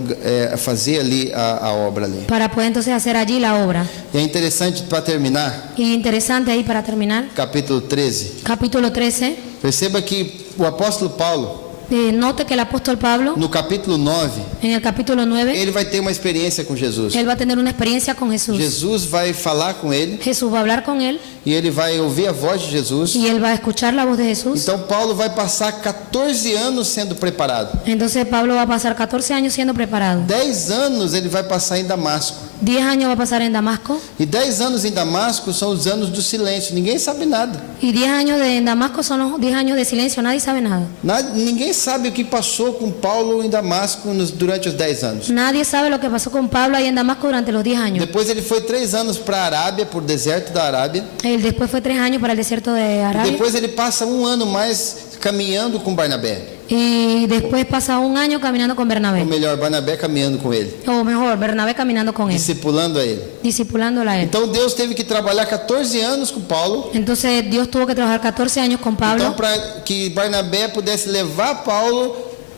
fazer ali a obra ali. para poder entonces hacer allí la obra. E é interessante, para terminar, Y interesante ahí para terminar, capítulo 13, capítulo 13, perceba que o apóstolo Paulo, note que el apóstol Pablo, no capítulo 9, en el capítulo 9, ele vai ter uma experiência com Jesus. él va a tener una experiencia con Jesús. Jesus vai falar com ele Jesús va a hablar con él e ele vai ouvir a voz de Jesus. y él va a escuchar la voz de Jesús. Então Paulo vai passar 14 anos sendo preparado. Entonces Pablo va a pasar 14 años siendo preparado. 10 anos ele vai passar em Damasco. 10 años va a pasar en Damasco. E 10 anos em Damasco são os anos do silêncio. Ninguém sabe nada. Y 10 años en Damasco son los 10 años de silencio, nadie sabe nada. Ninguém sabe o que passou com Paulo em Damasco durante os 10 anos. Nadie sabe lo que pasó con Pablo ahí en Damasco durante los 10 años. Depois ele foi 3 anos para a Arábia, por deserto da Arábia. Él después fue 3 años para el desierto de Arabia. Depois ele passa 1 ano mais caminhando com Barnabé. Y después pasa 1 año caminando con Ou Bernabé. melhor, Barnabé caminhando com ele, O mejor, Bernabé caminando con él, discipulando a ele. discipulándola a él. Então Deus teve que trabalhar 14 anos com Paulo. Entonces Dios tuvo que trabajar 14 años con Então, Pablo para que Barnabé pudesse levar Paulo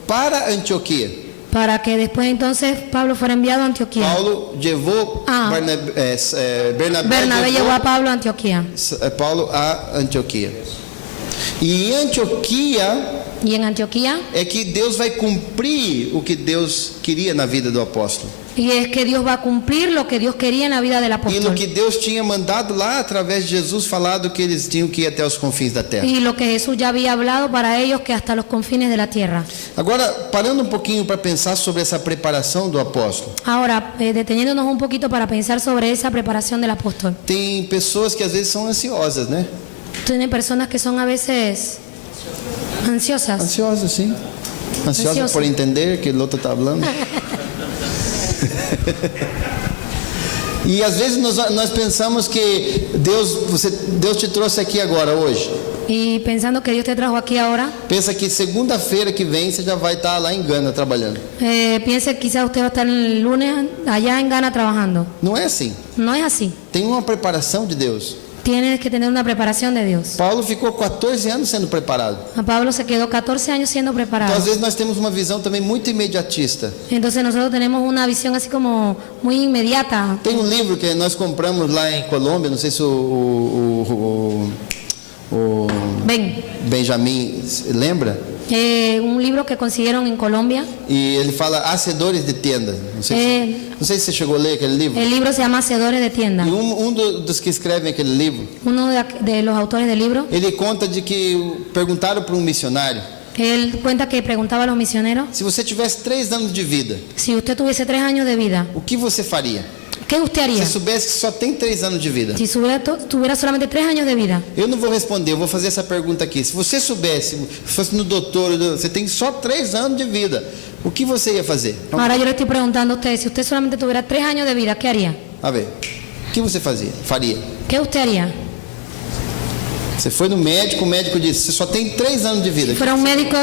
para Antioquia. para que después entonces Pablo fuera enviado a Antioquía. Paulo levou Bernabé llevó a Pablo a Antioquía. Paulo a Antioquia. E em Antioquia Y en Antioquía, é que Deus vai cumprir o que Deus queria na vida do apóstolo. y es que Dios va a cumplir lo que Dios quería en la vida del E apóstol. no que Deus tinha mandado lá através de Jesus, falado que eles tinham que ir até os confins da terra. Y lo que Jesús ya había hablado para ellos, que hasta los confines de la tierra. Agora, parando um pouquinho para pensar sobre essa preparação do apóstolo. Ahora, deteniéndonos un poquito para pensar sobre esa preparación del apóstol. Tem pessoas que às vezes são ansiosas, né? Tiene personas que son a veces ansiosas. Ansiosas, sim. Ansiosas Ansiosa. por entender que o outro está falando. E às vezes nós pensamos que Deus te trouxe aqui agora, hoje. Y pensando que Dios te trajo aquí ahora, Pensa que segunda-feira que vem você já vai estar lá em Gana trabalhando. piense que quizás usted va a estar el lunes allá en Ghana trabajando. Não é assim. No es así. Tem uma preparação de Deus. Tienes que tener una preparación de Dios. Paulo ficou 14 anos sendo preparado. A Pablo se quedó 14 años siendo Então, preparado. às vezes nós temos uma visão também muito imediatista. Entonces nosotros tenemos una visión así como muy inmediata. Tem um livro que nós compramos lá em Colômbia, não sei se o Ven, Benjamin lembra? un libro que consiguieron en Colombia. E ele fala hacedores de tendas. Não sei se você chegou a ler aquele livro. El libro se llama Hacedores de Tienda. E dos que escrevem aquele livro, Uno de los autores del libro, ele conta de que perguntaram para um missionário: él cuenta que preguntaba a los misioneros, se você tivesse 3 anos de vida, si usted tuviese 3 años de vida, o que você faria? ¿qué usted haría? Se soubesse que só tem 3 anos de vida. Si tuviera solamente 3 años de vida. Eu não vou responder, eu vou fazer essa pergunta aqui. Se você soubesse, fosse no doutor, você tem só 3 anos de vida, o que você ia fazer? Ahora yo le estoy preguntando a usted, si usted solamente tuviera 3 años de vida, ¿qué haría? A ver, o que você faria? ¿Qué usted haría? Você foi no médico, o médico disse, você só tem 3 anos de vida. Si fuera un médico,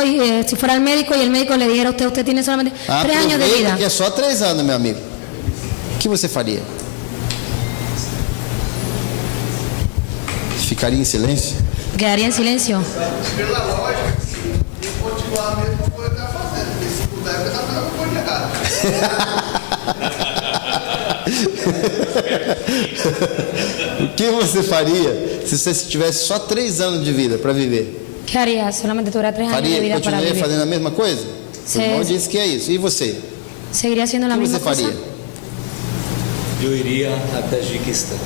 si fuera el médico y el médico le dijera a usted, usted tiene solamente 3 años de Aproveita vida. que é só 3 anos, meu amigo. O que você faria? Ficaria em silêncio? Quedaría en silencio. Pela lógica, se continuar a mesma coisa que está fazendo, porque se puder, vai dar uma coisa errada. O que você faria se você tivesse só 3 anos de vida para viver? ¿Qué haría? Solamente tuviera 3 años de vida para Continuaria vivir. fazendo a mesma coisa? Sim. O irmão disse que é isso. E você? ¿Seguiría haciendo O la que misma você cosa? faria? Eu iria a Tajiquistão.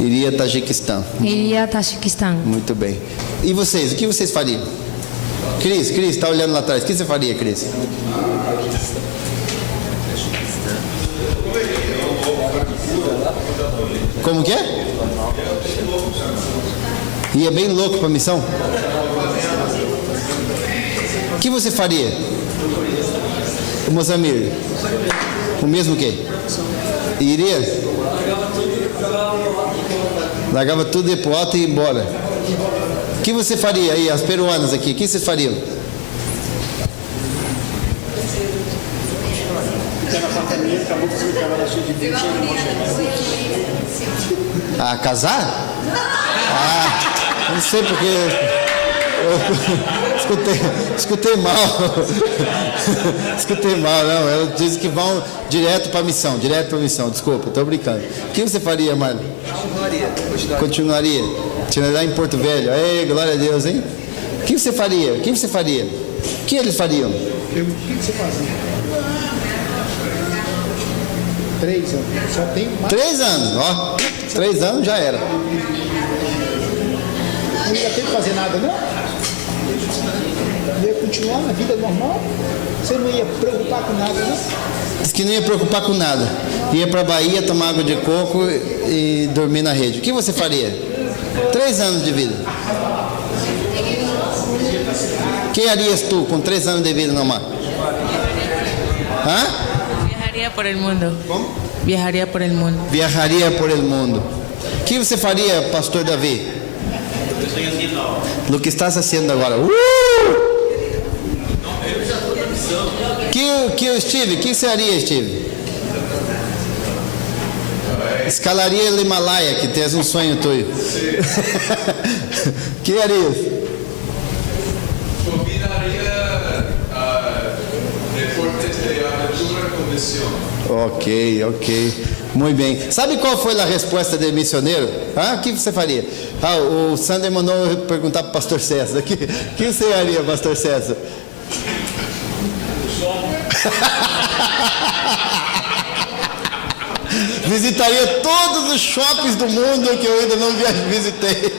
Iria a Tajiquistão. Iría a Tayikistán. Muito bem. E vocês? O que vocês fariam? Cris, está olhando lá atrás. O que você faria, Cris? Como que é? Ia bem louco para a missão? O que você faria? O Mozamir? O mesmo quê? Iria? Largava tudo de pro alto e ia embora. O que você faria aí, as peruanas aqui? O que vocês fariam? Ah, casar? Ah, não sei porque eu escutei mal. Escutei mal, não. Ela disse que vão direto para a missão, desculpa, estou brincando. O que você faria, Marlon? Continuaria. Continuaria em Porto Velho. Ei, glória a Deus, hein? O que você faria? O que eles fariam? O que você fazia? 3 anos. Só tem mais. 3 anos, ó. 3 anos já era. Não ia ter que fazer nada, não? Ia continuar na vida normal? Você não ia preocupar com nada, não? Diz que não ia preocupar com nada. Ia para a Bahia tomar água de coco e dormir na rede. O que você faria? 3 anos de vida. O que harias tu com 3 anos de vida nomás? Hã? Viajaría por el mundo. Como? Viajaría por el mundo. Viajaria por el mundo. O que você faria, pastor Davi? Lo que estás haciendo agora. Que Steve? O que você haria, Steve? Escalaria o Himalaia, que tens um sonho teu. Que harias? Combinaria deportes de aventura com missão. Ok. Muito bem. Sabe qual foi a resposta do missioneiro? O que você faria? O Sander mandou perguntar para o pastor César. O que você faria, pastor César? Visitaria todos os shoppings do mundo que eu ainda não visitei.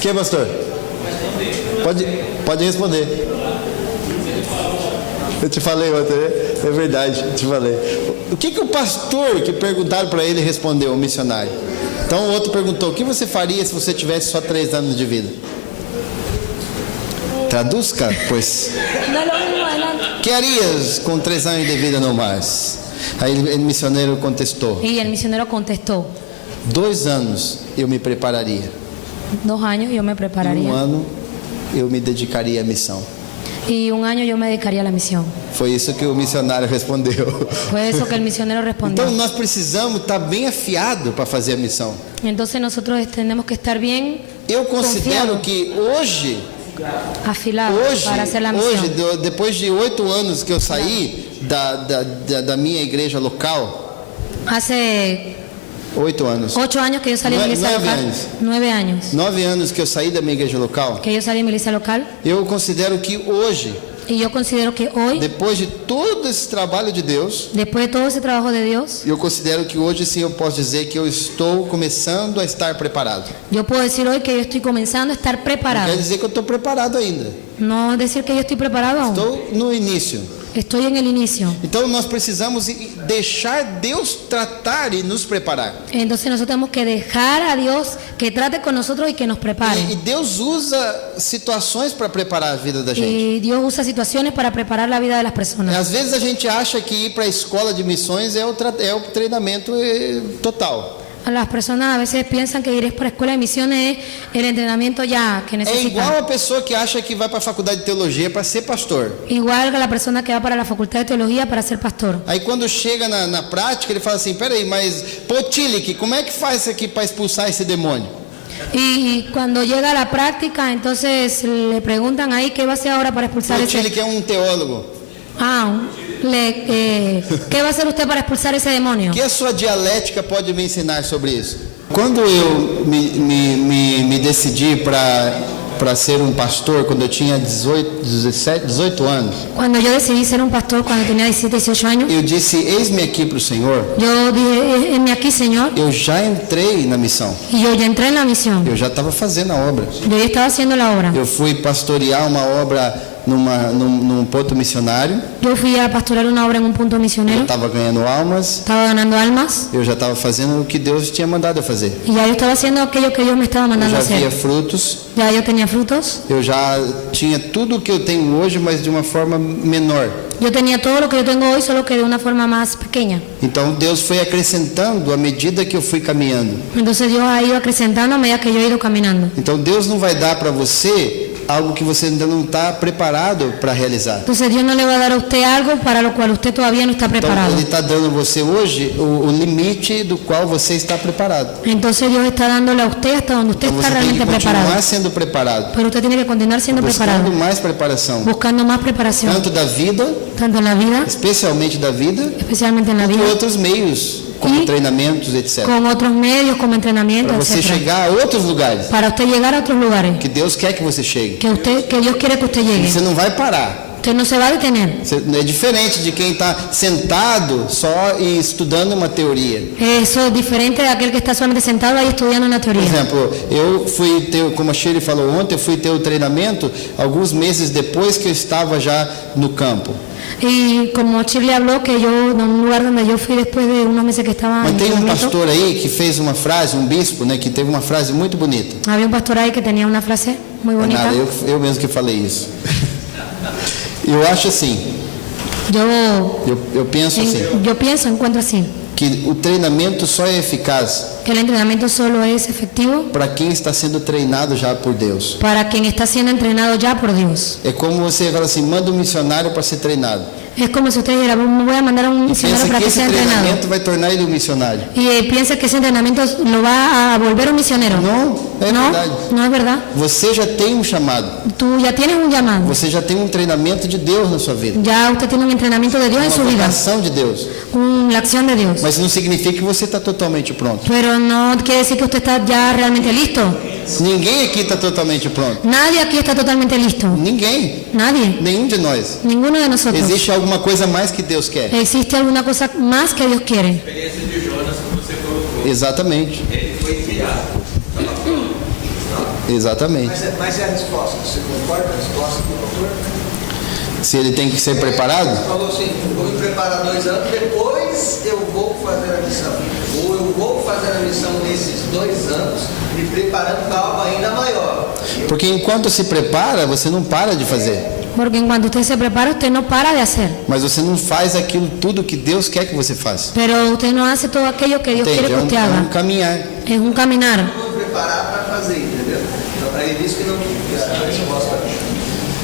Que, pastor? Pode responder. Eu te falei ontem, né? É verdade, eu te falei. O que o pastor que perguntaram para ele respondeu, o missionário? Então o outro perguntou: o que você faria se você tivesse só 3 anos de vida? Traduzca, pois. Que harias com 3 anos de vida no mais? Aí o missionário contestou: Y el misionero contestó, 2 anos eu me prepararia. 2 años yo me Em prepararía. 1 ano eu me dedicaria à missão. Y 1 año yo me dedicaría a la misión. Foi isso que o missionário respondeu. Fue eso que el misionero respondió. Então nós precisamos estar bem afiado para fazer a missão. Entonces nosotros tenemos que estar bien Eu considero confiados, que hoje, afilados para hacer la misión. depois de 8 anos que eu saí da minha igreja local, Hace 8 anos, 8 años que yo salí de mi iglesia 9 local. anos. 9 años 9 anos que eu saí da minha igreja local, que yo salí de mi iglesia local. eu considero que hoje, Y yo considero que hoy, depois de todo esse trabalho de Deus, después de todo ese trabajo de Dios, eu considero que hoje sim eu posso dizer que eu estou começando a estar preparado. yo puedo decir hoy que yo estoy comenzando a estar Não preparado. quer dizer que eu estou preparado ainda. No decir que yo estoy preparado aún. Estou no início. Estoy en el inicio. Então nós precisamos deixar Deus tratar e nos preparar. Entonces nosotros tenemos que dejar a Dios que trate con nosotros y que nos prepare. E Deus usa situações para preparar a vida da gente. Y Dios usa situaciones para preparar la vida de las personas. Às vezes a gente acha que ir para a escola de missões é o treinamento total. Las personas a veces piensan que ir para la escuela de misiones es el entrenamiento ya que É igual necesitan. a pessoa que acha que vai para a faculdade de teologia para ser pastor. Igual que la persona que va para la facultad de teología para ser pastor. Aí quando chega na prática, ele fala assim: peraí, mas Potilic, como é que faz isso aqui para expulsar esse demônio? Y cuando llega a la práctica, entonces le preguntan ahí qué va a hacer ahora para expulsar ese. Potilic é um teólogo. ¿Qué va a hacer usted para expulsar ese demonio? O que a sua dialética pode me ensinar sobre isso? Quando eu me decidi para ser um pastor, quando eu tinha 18 anos, Cuando yo decidí ser un pastor cuando tenía 17, 18 años, eu disse: eis-me aqui para o Senhor. yo dije, heme aquí, Señor, Eu já entrei na missão. y yo ya entré en la misión. Eu já estava fazendo a obra. Yo ya estaba haciendo la obra. Eu fui pastorear uma obra num ponto missionário. Yo fui a pastorar una obra en un punto Eu misionero, estava ganhando almas. estaba ganando almas, Eu já estava fazendo o que Deus tinha mandado eu fazer. y ya yo estaba haciendo aquello que Dios me estaba Eu mandando já a via hacer. frutos. Ya yo tenía frutos, Eu já tinha tudo o que eu tenho hoje, mas de uma forma menor. yo tenía todo lo que yo tengo hoy, solo que de una forma más pequeña. Então Deus foi acrescentando à medida que eu fui caminhando. Entonces Dios ha ido acrecentando a medida que yo he ido caminando. Então Deus não vai dar para você algo que você ainda não está preparado para realizar. Entonces Dios no le va a dar a usted algo para lo cual usted todavía no está Então preparado. Ele está dando a você hoje o limite do qual você está preparado. Entonces Dios está dándole a usted hasta donde usted Então está você tem que realmente continuar preparado. sendo preparado, Pero usted tiene que continuar siendo buscando preparado, mais preparação, buscando más preparación, tanto da vida, tanto en la vida, especialmente da vida, especialmente en la e vida, outros meios, como E treinamentos, etc. con otros medios como entrenamiento, Para você etc. chegar a outros lugares Para usted llegar a otros lugares que Deus quer que você chegue. que Dios quiere que usted llegue. Você não vai parar. Usted no se va a detener. É diferente de quem está sentado só e estudando uma teoria. Eso es diferente de aquel que está solamente sentado ahí estudiando una Por teoría. exemplo, eu fui ter, como a Shirley falou ontem, eu fui ter o treinamento alguns meses depois que eu estava já no campo. Y como Shirley habló, que yo, en un lugar donde yo fui después de unos meses que estaba Mas en tem um entrenamiento, pastor aí que fez uma frase, um bispo, né, que teve uma frase muito bonita. había un pastor ahí que tenía una frase muy É bonita. nada, eu mesmo que falei isso. Eu acho assim, eu penso assim, Yo pienso, encuentro así, que o treinamento só é eficaz que el entrenamiento solo es efectivo para quem está sendo treinado já por Deus. para quien está siendo entrenado ya por Dios. É como você fala assim, manda um missionário para ser treinado. Es como si usted dijera, voy a mandar a un E misionero pensa para que que esse sea entrenado. treinamento vai tornar ele um missionário. Y piensa que ese entrenamiento lo va a volver un misionero. Não, é No, verdade. no es verdad. Você já tem um chamado. Tú ya tienes un llamado. Você já tem um treinamento de Deus na sua vida. Ya usted tiene un entrenamiento de Dios en Uma su vida. vocação de Deus. La acción de Dios. Mas não significa que você está totalmente pronto. Pero no quiere decir que usted está ya realmente listo. Ninguém aqui está totalmente pronto. Nadie aquí está totalmente listo. Ninguém. Nadie. Nenhum de nós. Ninguno de nosotros. Existe alguma coisa mais que Deus quer. Existe alguna cosa más que Dios quiere. A experiência de Jonas que você colocou. Exatamente. Ele foi enviado. Estava pronto? Exatamente. Mas é a resposta. Você concorda com a resposta do autor? Se ele tem que ser preparado, Ele falou assim, vou me preparar 2 anos, depois eu vou fazer a missão. Ou eu vou fazer a missão nesses 2 anos, me preparando para algo ainda maior. porque enquanto se prepara, você não para de fazer. Porque en cuanto usted se prepara, usted no para de hacer. Mas você não faz aquilo tudo que Deus quer que você faça. Pero usted no hace todo aquello que Dios Entende? quiere que usted É um haga. caminhar. Es un caminar. Vou me preparar para fazer, entendeu? Então, aí diz que não que a resposta.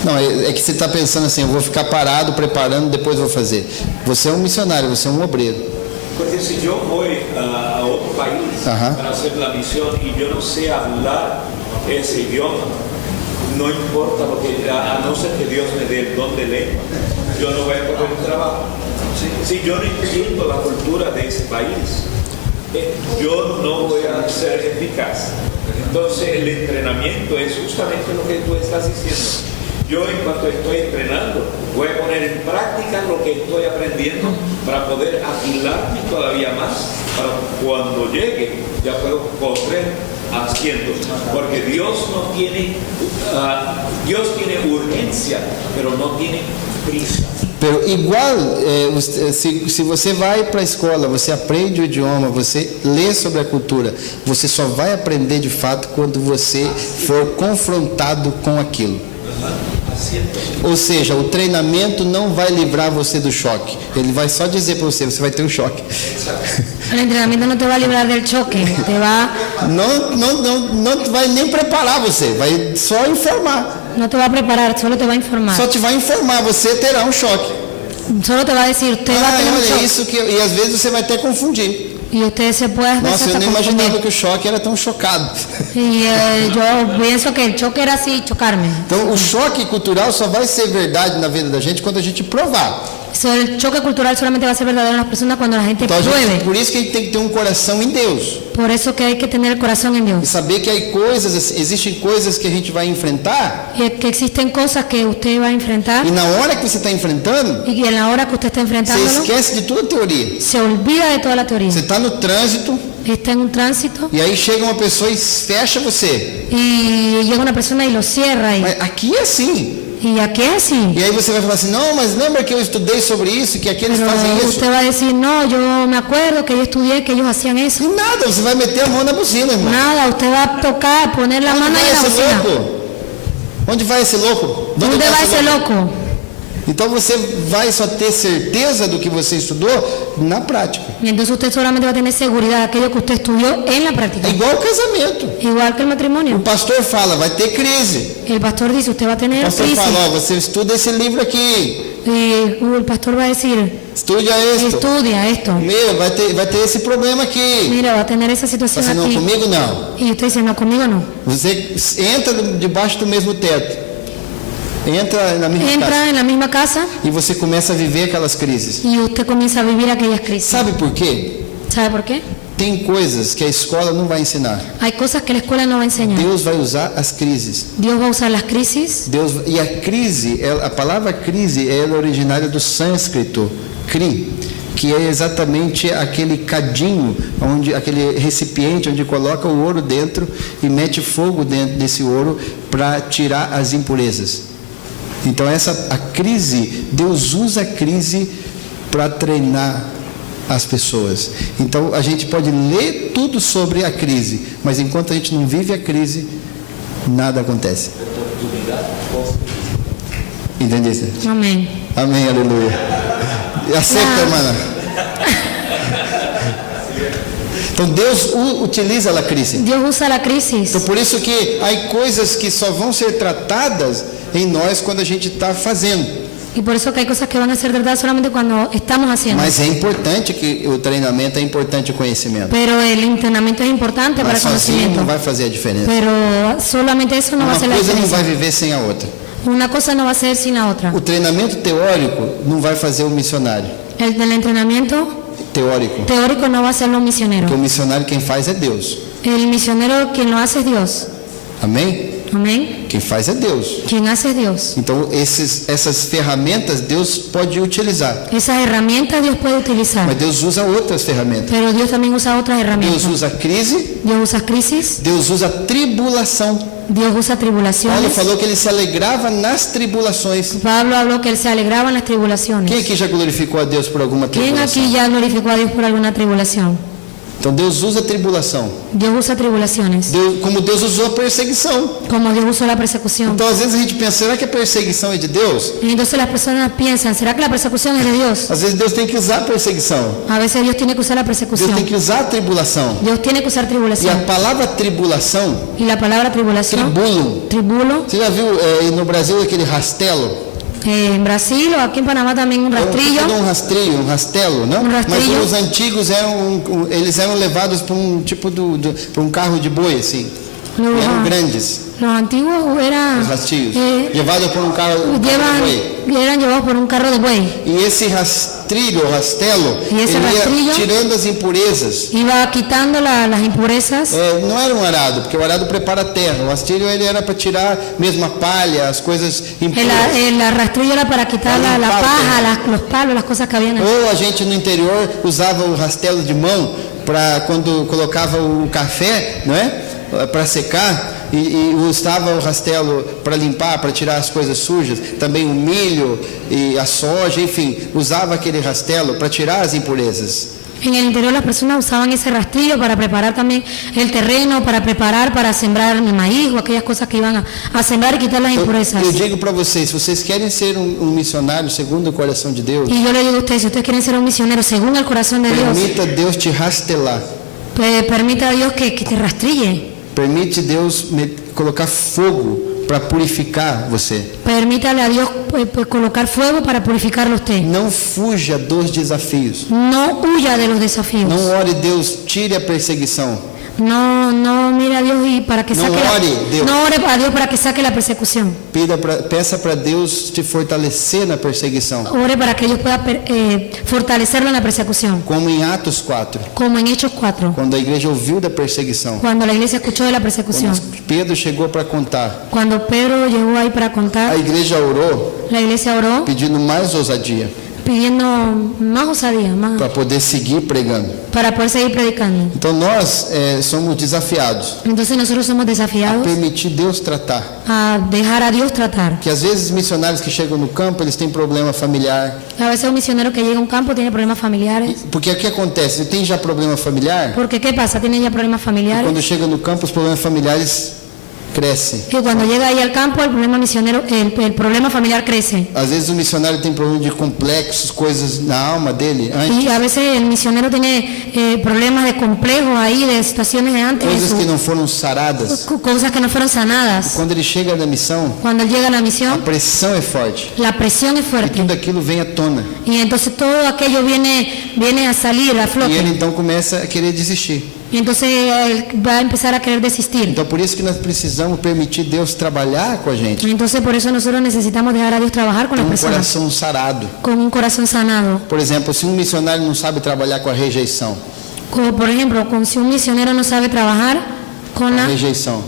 Não, é que você está pensando assim, eu vou ficar parado, preparando, depois vou fazer. Você é um missionário, você é um obreiro. Porque si yo voy a otro país Ajá. para hacer la misión y yo no sé hablar ese idioma, no importa lo que, a no ser que Dios me dé el don de lengua, yo no voy a poder trabajar. Si yo no entiendo la cultura de ese país, yo no voy a ser eficaz. Entonces el entrenamiento es justamente lo que tú estás diciendo. Yo en cuanto estoy entrenando, voy a poner en práctica lo que estoy aprendiendo para poder afilarme todavía más, para cuando llegue ya puedo correr a cientos, porque Dios no tiene, Dios tiene urgencia, pero no tiene prisa. Pero igual, se você vai para a escola, você aprende o idioma, você lê sobre a cultura, você só vai aprender de fato quando você for confrontado com aquilo. Ou seja, o treinamento não vai livrar você do choque. Ele vai só dizer para você, você vai ter um choque. El entrenamiento no te va a librar del choque, te va, Não vai nem preparar você, vai só informar. no te va a preparar, solo te va a informar. Só te vai informar, você terá um choque. Solo te va a decir, usted va a tener un Olha choque. isso que e às vezes você vai até confundir. Y usted se puede Nossa, eu hasta nem imaginava confundir. que o choque era tão chocado. Y yo pienso que el choque era así, chocarme. Então, o choque cultural só vai ser verdade na vida da gente quando a gente provar. El choque cultural solamente va a ser verdadero en las personas cuando la gente Então, pruebe. por isso que a gente tem que ter um coração em Deus. Por eso que hay que tener el corazón en E Dios. saber que hay coisas, existem coisas que a gente vai enfrentar. Y que existen cosas que usted va a enfrentar E na hora que você está enfrentando, y que en la hora que usted está você enfrentándolo, esquece de toda a teoria. se olvida de toda la teoría. Você está no trânsito Está en un tránsito e aí chega uma pessoa e fecha você. y llega una persona y lo cierra ahí. Mas aqui é assim. Y aquí es así. E aí você vai falar assim, não, mas lembra que eu estudei sobre isso, que aqui eles Pero fazem isso? usted va a decir, no, yo me acuerdo que yo estudié que ellos hacían eso. E nada, você vai meter a mão na buzina, irmão. Nada, usted va a tocar, poner la Onde mano vai ahí en la esse bocina. louco? Onde vai esse louco? ¿Dónde va ese loco? Então você vai só ter certeza do que você estudou na prática. Y entonces usted solamente va a tener seguridad de aquello que usted estudió en la práctica. É igual o casamento. Igual que el O matrimonio. pastor fala, vai ter crise. El pastor dice, usted va a O tener pastor crisis. fala, ó, você estuda esse livro aqui, Y el pastor va a decir, estudia esto. estudia esto. Meu, vai ter esse problema aqui. Mira, va a tener esa situación Você não, aquí. comigo não. Y usted dice, no, conmigo no. Você entra debaixo do mesmo teto. Entra na mesma Entra casa. en la misma casa E você começa a viver aquelas crises. y usted comienza a vivir aquellas crisis. Sabe por quê? ¿Sabe por qué? tem coisas que a escola não vai ensinar. Hay cosas que la escuela no va a enseñar. Deus vai usar as crises. Dios va a usar las crisis. E a crise, a palavra crise é originária do sânscrito, kri, que é exatamente aquele cadinho, aquele recipiente onde coloca o ouro dentro e mete fogo dentro desse ouro para tirar as impurezas. Então a crise, Deus usa a crise para treinar as pessoas. Então a gente pode ler tudo sobre a crise, mas enquanto a gente não vive a crise, nada acontece. Entendeu? Amén. Amém, aleluia. Aceita, irmã. Então Deus utiliza a crise. Dios usa la crisis. Então por isso que há coisas que só vão ser tratadas em nós quando a gente está fazendo. Y por eso que hay cosas que van a ser tratadas solamente cuando estamos haciendo. Mas é importante que o treinamento, é importante o conhecimento. Pero el entrenamiento es importante para Mas el sozinho conocimiento. não vai fazer a diferença. Pero solamente eso no va a Uma hacer la coisa não vai diferencia. viver sem a outra. Una cosa no va a ser sin la otra. O treinamento teórico não vai fazer o missionário. El del entrenamiento Teórico. teórico no va a ser un misionero. Porque o missionário quem faz é Deus. El misionero quien lo hace es Dios. Amém? Amén. Quem faz é Deus. Quien hace es Dios. Então essas ferramentas Deus pode utilizar. Esas herramientas Dios puede utilizar. Mas Deus usa outras ferramentas. Pero Dios también usa otras Deus herramientas. usa crise, Dios usa crisis. Deus usa tribulação. Dios usa Paulo tribulaciones. falou que ele se alegrava nas tribulações. Pablo habló que él se alegraba en las Quem tribulaciones. aqui já glorificou a Deus por alguma ¿Quién tribulação? aquí ya glorificó a Dios por alguna tribulación? Então Deus usa tribulação. Dios usa tribulaciones. Como Deus usou a perseguição. Como Dios usó la persecución. Então às vezes a gente pensa, será que a perseguição é de Deus? Y entonces las personas piensan, ¿será que la persecución es de Dios? Às vezes Deus tem que usar a perseguição. A veces Dios tiene que usar la Deus persecución. tem que usar a tribulação. Dios tiene que usar E a tribulación. palavra tribulação, Y la palabra tribulación, tribulum. tribulo, Você já viu no Brasil aquele rastelo? en Brasil o aquí en Panamá también un É rastrillo. um rastrilho, um rastelo, não? Um rastrilho. Mas os antigos eles eram levados para um tipo para um carro de boi, assim. Los, Eram grandes, los antiguos eran, os rastrillos. eh, Levados por um carro de boi. eran llevados por un carro de buey. E esse rastrilho, rastelo, E esse ele ia rastrillo tirando as impurezas. Iba quitando las impurezas. Não era um arado, porque o arado prepara a terra. O rastrillo ele era para tirar mesmo a palha, as coisas impuras. El rastrillo era para quitar Para la limpar o paja, terreno. los palos, las cosas que habían ahí. Ou a gente no interior usava o rastelo de mão para quando colocava o café, não é? Para secar. E usava o rastelo para limpar, para tirar as coisas sujas, também o milho e a soja, enfim, usava aquele rastelo para tirar as impurezas. En el interior las personas usaban ese rastrillo para preparar también el terreno, para preparar, para sembrar el maíz o aquellas cosas que iban a sembrar y quitar las impurezas. Eu digo para vocês, se vocês querem ser um missionário segundo o coração de Deus, Y yo le digo a ustedes, si ustedes quieren ser un misionero según el corazón de Dios, permita Deus te rastelar. pues permita a Dios que te rastrille. Permite Deus colocar fogo para purificar você. Permítale a Dios pues, colocar fuego para purificarlo a usted. Não fuja dos desafios. No huya de los desafíos. Não ore Deus, tire a perseguição. No mire a Dios y para que No saque ore, Dios. no ore a Dios para que saque la persecución. Peça para Deus te fortalecer na perseguição. Ore para que Dios pueda fortalecerlo en la persecución. Como em Atos 4, Como en Hechos 4, quando a igreja ouviu da perseguição. cuando la iglesia escuchó de la persecución. Quando Pedro chegou para contar, Cuando Pedro llegó ahí para a contar, igreja orou la iglesia oró pedindo mais ousadia pidiendo más osadía, más, para poder seguir pregando. para poder seguir predicando. Então nós somos desafiados Entonces nosotros somos a desafiados permitir Deus tratar. a dejar a Dios tratar. Que às vezes missionários que chegam no campo, eles têm problema familiar. A veces un misionero que llega a un campo tiene problemas familiares. Porque o que acontece? Ele tem já problema familiar, Porque ¿qué pasa? Tiene ya problemas familiares. quando chega no campo os problemas familiares crescem. Y cuando llega ahí al campo el problema misionero, el problema familiar crece. Às vezes o missionário tem problema de complexos, coisas na alma dele, Y a veces el misionero tiene problemas de complejos ahí, de situaciones de antes, de coisas que su- não foram saradas. cosas que no fueron sanadas. Quando ele chega na missão, Cuando él llega a la a misión, pressão é forte. la presión es E fuerte. tudo aquilo vem à tona. Y entonces todo aquello viene a salir a E ele flote. então começa a querer desistir. Y entonces él va a empezar a querer desistir. Então por isso que nós precisamos permitir Deus trabalhar com a gente. Entonces por eso nosotros necesitamos dejar a Dios trabajar con Com las um personas, coração sarado. con un corazón sanado. Por exemplo, se um missionário não sabe trabalhar com a rejeição, Como, por ejemplo, si un misionero no sabe trabajar con la Rejeição.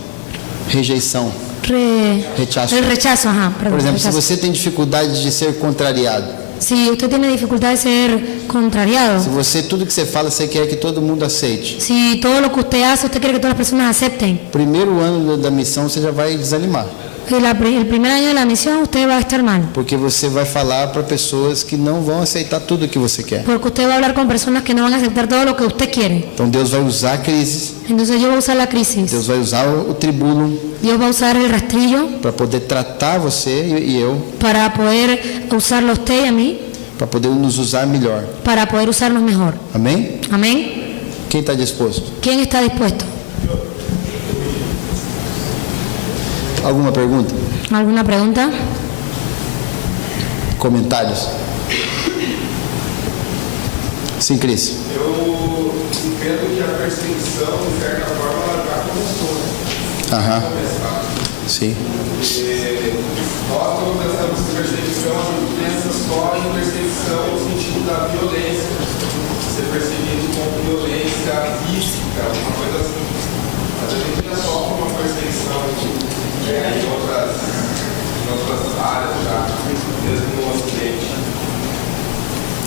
Rechazo. el rechazo, ajá, Por perdón, exemplo, se rechazo. você tem dificuldade de ser contrariado, Si usted tiene dificultad de ser contrariado, se você, tudo que você fala, você quer que todo mundo aceite, si todo lo que usted hace, usted quiere que todas las personas acepten, primeiro ano da missão você já vai desanimar, el primer año de la misión usted va a estar mal, porque você vai falar para pessoas que não vão aceitar tudo que você quer. porque usted va a hablar con personas que no van a aceptar todo lo que usted quiere. Então Deus vai usar crises, Entonces Dios va a usar la crisis, Deus vai usar o tribulo Dios va a usar el rastrillo para poder tratar você e eu, para poder usarlo a usted y a mí, para poder nos usar melhor. para poder usarnos mejor. Amém? Amén. Quem está disposto? ¿Quién está dispuesto? Alguma pergunta? ¿Alguna pregunta? Comentários? Sim, Cris. Eu entendo que a perseguição, de certa forma, ela já começou, né? Aham. Começar. Sim. Nós, quando pensamos em perseguição, a gente pensa só em perseguição no sentido da violência. Ser perseguido com violência física, uma coisa assim. Mas a gente já sofre uma perseguição em outras áreas já, mesmo no Ocidente.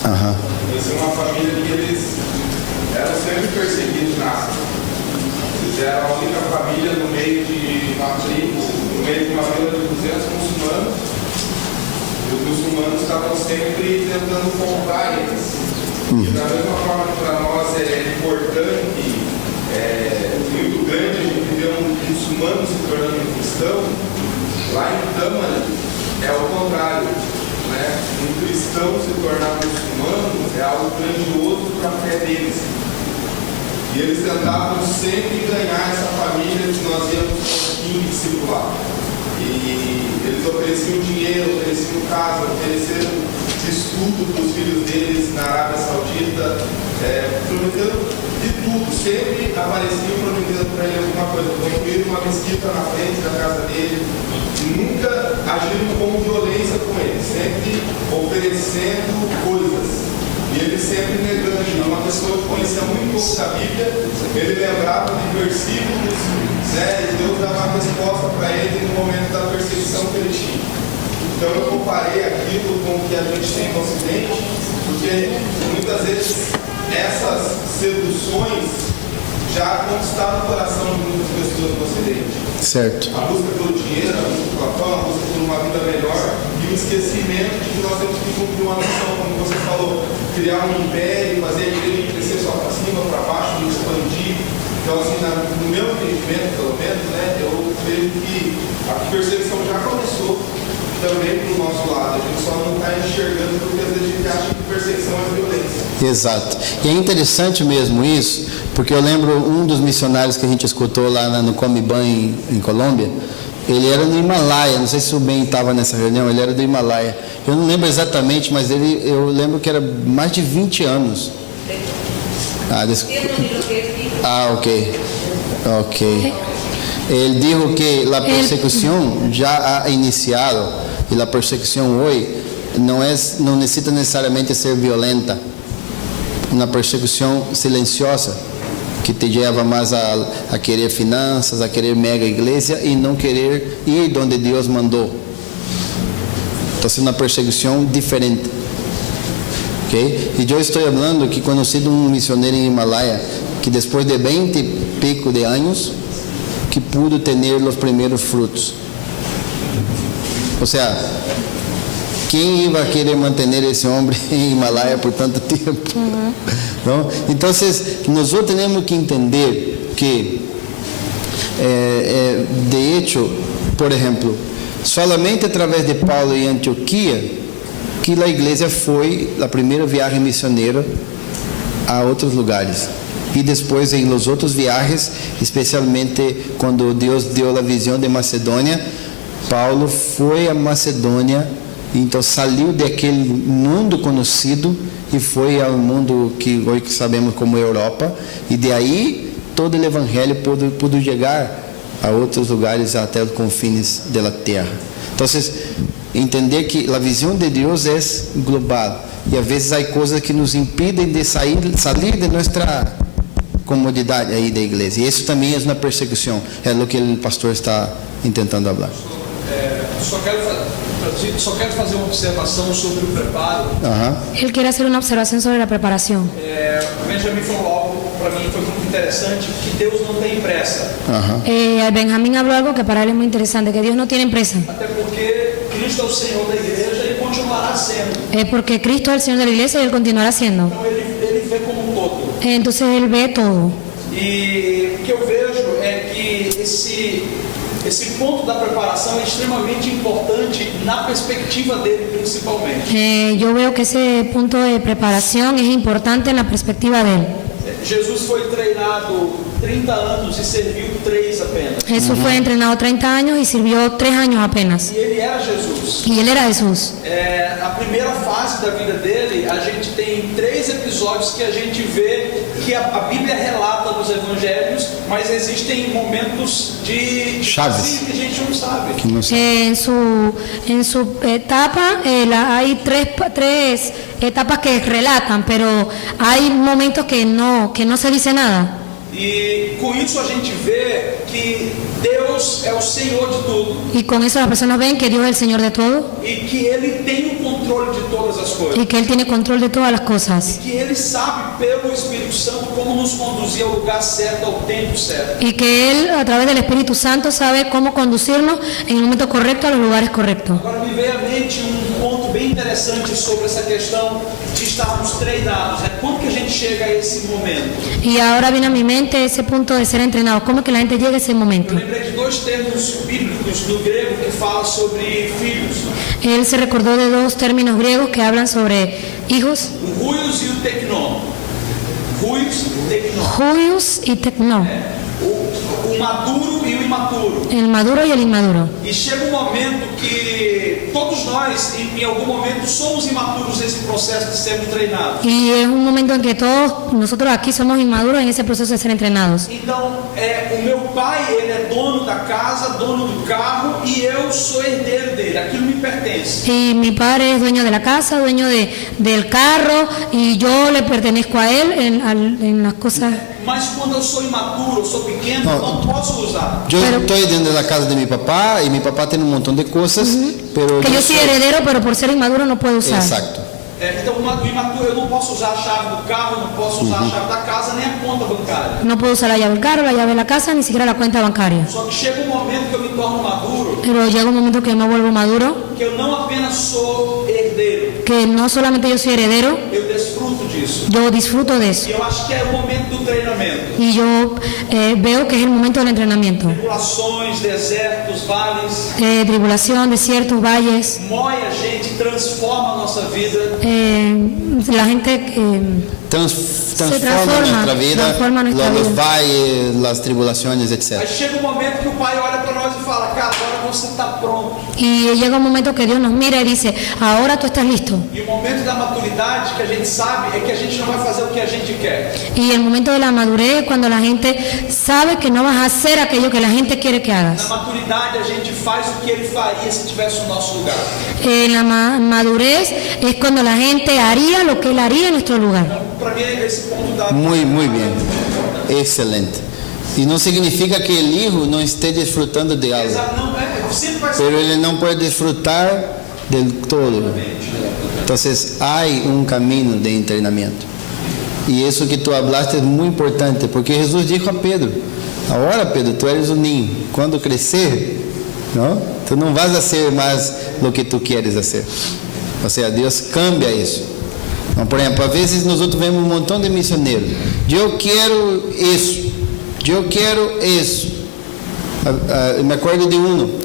Aham. Eu conheci uma família que eles eram sempre perseguidos na África. Eles eram a única família no meio de uma tribo, no meio de uma vila de 200 muçulmanos. E os muçulmanos estavam sempre tentando comprar eles. E da mesma forma que para nós é importante, muito grande a gente ver um muçulmano se tornando um cristão, lá em Tamani é o contrário. Né? Um cristão se tornar muçulmano é algo grandioso para a fé deles. E eles tentavam sempre ganhar essa família que nós íamos conseguir discipular. E eles ofereciam dinheiro, ofereciam casa, ofereceram estudo para os filhos deles na Arábia Saudita, prometendo de tudo. Sempre apareciam prometendo para ele alguma coisa. Construíram uma mesquita na frente da casa dele. Nunca agiram com violência com ele, sempre oferecendo coisas. E ele sempre negando. Uma pessoa que conhecia muito pouco da Bíblia, ele lembrava de versículos, né, e Deus dava uma resposta para ele no momento da perseguição que ele tinha. Então eu comparei aquilo com o que a gente tem no Ocidente, porque muitas vezes essas seduções já conquistaram o coração de muitas pessoas no Ocidente. Certo. A busca pelo dinheiro, a busca pela fama, a busca por uma vida melhor e o esquecimento de que nós temos que cumprir uma missão, como você falou, criar um império, fazer a igreja crescer só para cima, para baixo, expandir. Então, assim, no meu entendimento, pelo menos, né, eu vejo que a perseguição já começou também para o nosso lado. A gente só não está enxergando porque às vezes a gente acha que perseguição é violência. Exato. E é interessante mesmo isso, porque eu lembro um dos missionários que a gente escutou lá no Comiban em Colômbia, ele era no Himalaia, não sei se o Ben estava nessa reunião, ele era do Himalaia. Eu não lembro exatamente, mas eu lembro que era mais de 20 anos. Ok. Ele dijo que a persecução já ha iniciado e a persecução hoje não necessita necessariamente ser violenta. Uma persecução silenciosa que te leva mais a querer finanças, a querer mega igreja e não querer ir onde Deus mandou. Então, é uma perseguição diferente. Okay? E eu estou falando que conheci um missionário em Himalaia que depois de 20 e pico de anos que pudo ter os primeiros frutos. Ou seja, quem ia querer manter esse homem em Himalaia por tanto tempo? ¿No? Então, nós temos que entender que, de hecho, por exemplo, solamente através de Paulo em Antioquia que a igreja foi a primeira viagem missioneira a outros lugares. E depois em los outros viagens, especialmente quando Deus deu a visão de Macedônia, Paulo foi a Macedônia, então saiu daquele mundo conhecido e foi ao mundo que hoje sabemos como Europa, e de aí todo o evangelho pôde chegar a outros lugares até os confins da terra. Então, entender que a visão de Deus é global e às vezes há coisas que nos impedem de sair de nossa comodidade aí da igreja. E isso também é uma perseguição, é o que o pastor está tentando falar. Só quero fazer uma observação sobre o preparo. Él quiere hacer una observación sobre la preparación. Benjamin falou algo para mim foi muito interessante, que Deus não tem pressa. Benjamín habló algo que para él es muy interesante, que Dios no tiene prisa. Até porque Cristo é o Senhor da igreja e continuará sendo. Es porque Cristo es el Señor de la iglesia y Él continuará siendo. Então ele vê como um todo. Entonces Él ve todo. E o que eu vejo é que esse ponto da preparação é extremamente importante na perspectiva dele, principalmente. Yo veo que ese punto de preparación es importante en la perspectiva de Él. Jesus foi treinado 30 anos e serviu 3 apenas. Jesús fue entrenado 30 años y sirvió 3 años apenas. E ele era Jesus. Y Él era Jesús. A primeira fase da vida dele, a gente tem 3 episódios que a gente vê que a Bíblia relata nos evangelhos, mas existem momentos de chaves que a gente não sabe. En su etapa hay tres etapas que relatan, pero hay momentos que no se dice nada. E com isso a gente vê que Deus é o Senhor de tudo. Y con eso las personas ven que Dios es el Señor de todo. E que Ele tem o controle de todas as coisas. Y que Él tiene control de todas las cosas. E que Ele sabe pelo Espírito Santo como nos conduzir ao lugar certo, ao tempo certo. Y que Él a través del Espíritu Santo sabe cómo conducirnos en el momento correcto a los lugares correctos. Agora me veio à mente ponto bem interessante sobre essa questão de estarmos treinados. Quando que a gente chega a esse momento? Y ahora viene a mi mente ese punto de ser entrenados. ¿Cómo es que la gente llega a ese momento? Eu lembrei de 2 termos bíblicos no grego que falam sobre filhos. Él se recordó de 2 términos griegos que hablan sobre hijos. O huios e o teknon. Huios e teknon. Huios y teknon. O maduro e o imaturo. El maduro y el inmaduro. E chega um momento que todos nós, em algum momento, somos imaturos nesse processo de sermos treinados. Y es un momento en que todos nosotros aquí somos inmaduros en ese proceso de ser entrenados. Então, o meu pai, ele é dono da casa, dono do carro, e eu sou herdeiro dele. Aquilo me pertence. Y mi padre es dueño de la casa, dueño del carro, y yo le pertenezco a él en las cosas. Mas quando eu sou imaturo, eu sou pequeno, eu não posso usar. Eu estou dentro da casa de meu papá e meu papá tem montão de coisas, pero que yo soy heredero, pero por ser inmaduro no puedo usar. Exacto. Então, o imaturo, eu não posso usar a chave do carro, não posso usar a chave da casa, nem a conta bancária. No puedo usar la llave del carro, la llave de la casa, ni siquiera la cuenta bancaria. Só que chega um momento que eu me torno maduro. Pero llega un momento que me vuelvo maduro. Que eu não apenas sou herdeiro. Que no solamente yo soy heredero. Eu desfruto disso. Yo disfruto de eso. E eu acho que é o momento do treinamento. Y yo veo que es el momento del entrenamiento. Tribulações, desertos, vales. Tribulación, desiertos, valles. Moe a gente, transforma a nossa vida. La gente transforma nuestra vida, los valles, las tribulaciones, etc. Aí chega um momento que o pai olha para nós e fala, cara, agora você está pronto. Y llega un momento que Dios nos mira y dice, ahora tú estás listo. E o momento da maturidade que a gente sabe é que a gente não vai fazer o que a gente quer. Y el momento de la madurez es cuando la gente sabe que no vas a hacer aquello que la gente quiere que hagas. Na maturidade a gente faz o que ele faria se estivesse no nosso lugar. En la madurez es cuando la gente haría lo que él haría en nuestro lugar. Para mim esse ponto da muy bien, excelente. Y no significa que el hijo no esté disfrutando de algo, pero él no puede disfrutar del todo. Entonces hay un camino de entrenamiento. Y eso que tú hablaste es muy importante, porque Jesús dijo a Pedro, ahora Pedro, tú eres un niño, cuando crecer, ¿no? Tú no vas a hacer más lo que tú quieres hacer. O sea, Dios cambia eso. Então, por exemplo, às vezes nós vemos um montão de missioneiros. Eu quero isso. Eu me acordo de um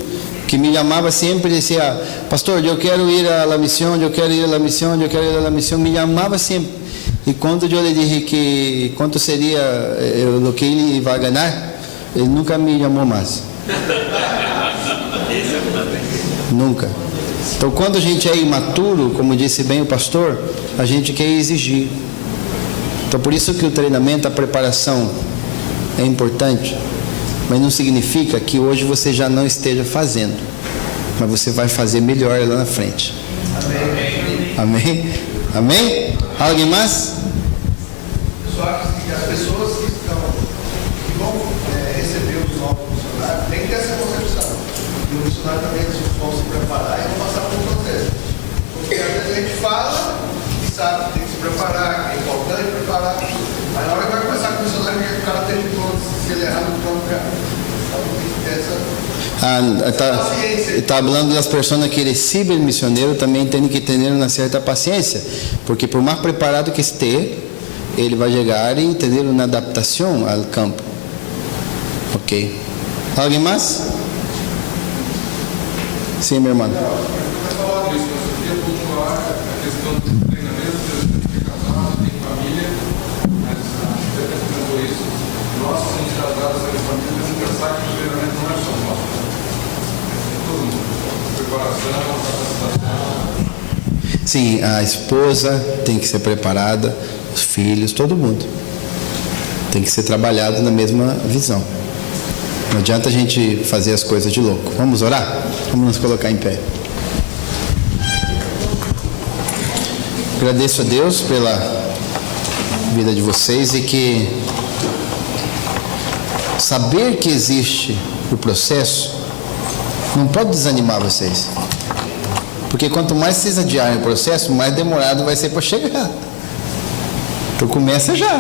que me chamava sempre e dizia, pastor, eu quero ir à missão, eu quero ir à missão, eu quero ir à missão. Me chamava sempre. E quando eu lhe disse que quanto seria o que ele vai ganhar, ele nunca me chamou mais. Nunca. Então, quando a gente é imaturo, como disse bem o pastor, a gente quer exigir. Então, por isso que o treinamento, a preparação é importante, mas não significa que hoje você já não esteja fazendo, mas você vai fazer melhor lá na frente. Amém? Amém? Alguém mais? Eu só acho que as pessoas que estão nós também vamos se preparar e vamos passar por um processo. Porque às vezes a gente fala e sabe que tem que se preparar, que é importante preparar, mas na hora que vai começar a funcionar, o cara tem que se ele errar no plano, cara. Então tem que ter essa... Está falando das pessoas que recebem o missionário, também tem que ter uma certa paciência, porque por mais preparado que esteja, ele vai chegar e ter uma adaptação ao campo. Ok. Alguém mais? Sim, meu irmão. Sim, a esposa tem que ser preparada, os filhos, todo mundo. Tem que ser trabalhado na mesma visão. Não adianta a gente fazer as coisas de louco. Vamos orar? Vamos nos colocar em pé. Agradeço a Deus pela vida de vocês e que saber que existe o processo não pode desanimar vocês. Porque quanto mais vocês adiarem o processo, mais demorado vai ser para chegar. Então começa já.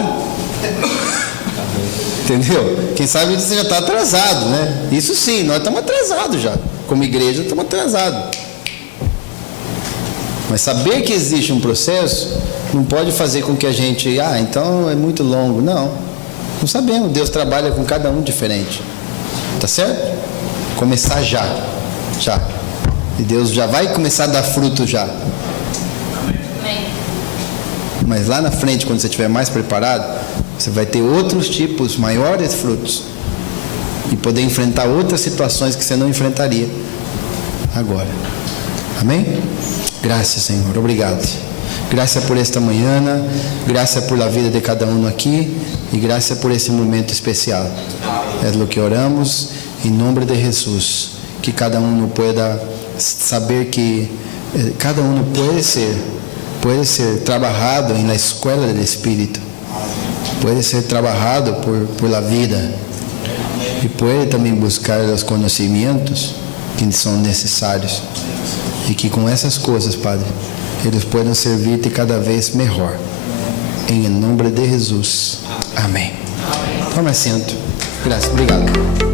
Entendeu? Quem sabe você já está atrasado, né? Isso sim, nós estamos atrasados já. Como igreja, estamos atrasados. Mas saber que existe um processo não pode fazer com que a gente... então é muito longo. Não sabemos. Deus trabalha com cada um diferente. Tá certo? Começar já. E Deus já vai começar a dar fruto já. Mas lá na frente, quando você estiver mais preparado, você vai ter outros tipos, maiores frutos. E poder enfrentar outras situações que você não enfrentaria agora. Amém? Graças, Senhor. Obrigado. Graças por esta manhã. Graças por a vida de cada um aqui. E graças por esse momento especial. É o que oramos. Em nome de Jesus. Que cada um pueda saber que cada um puede ser trabajado en la escuela del Espíritu, puede ser trabajado por la vida y puede también buscar los conocimientos que son necesarios y que con esas cosas, Padre, eles puedan servirte cada vez mejor. En el nombre de Jesús. Amén. Toma asiento. Gracias. Obrigado.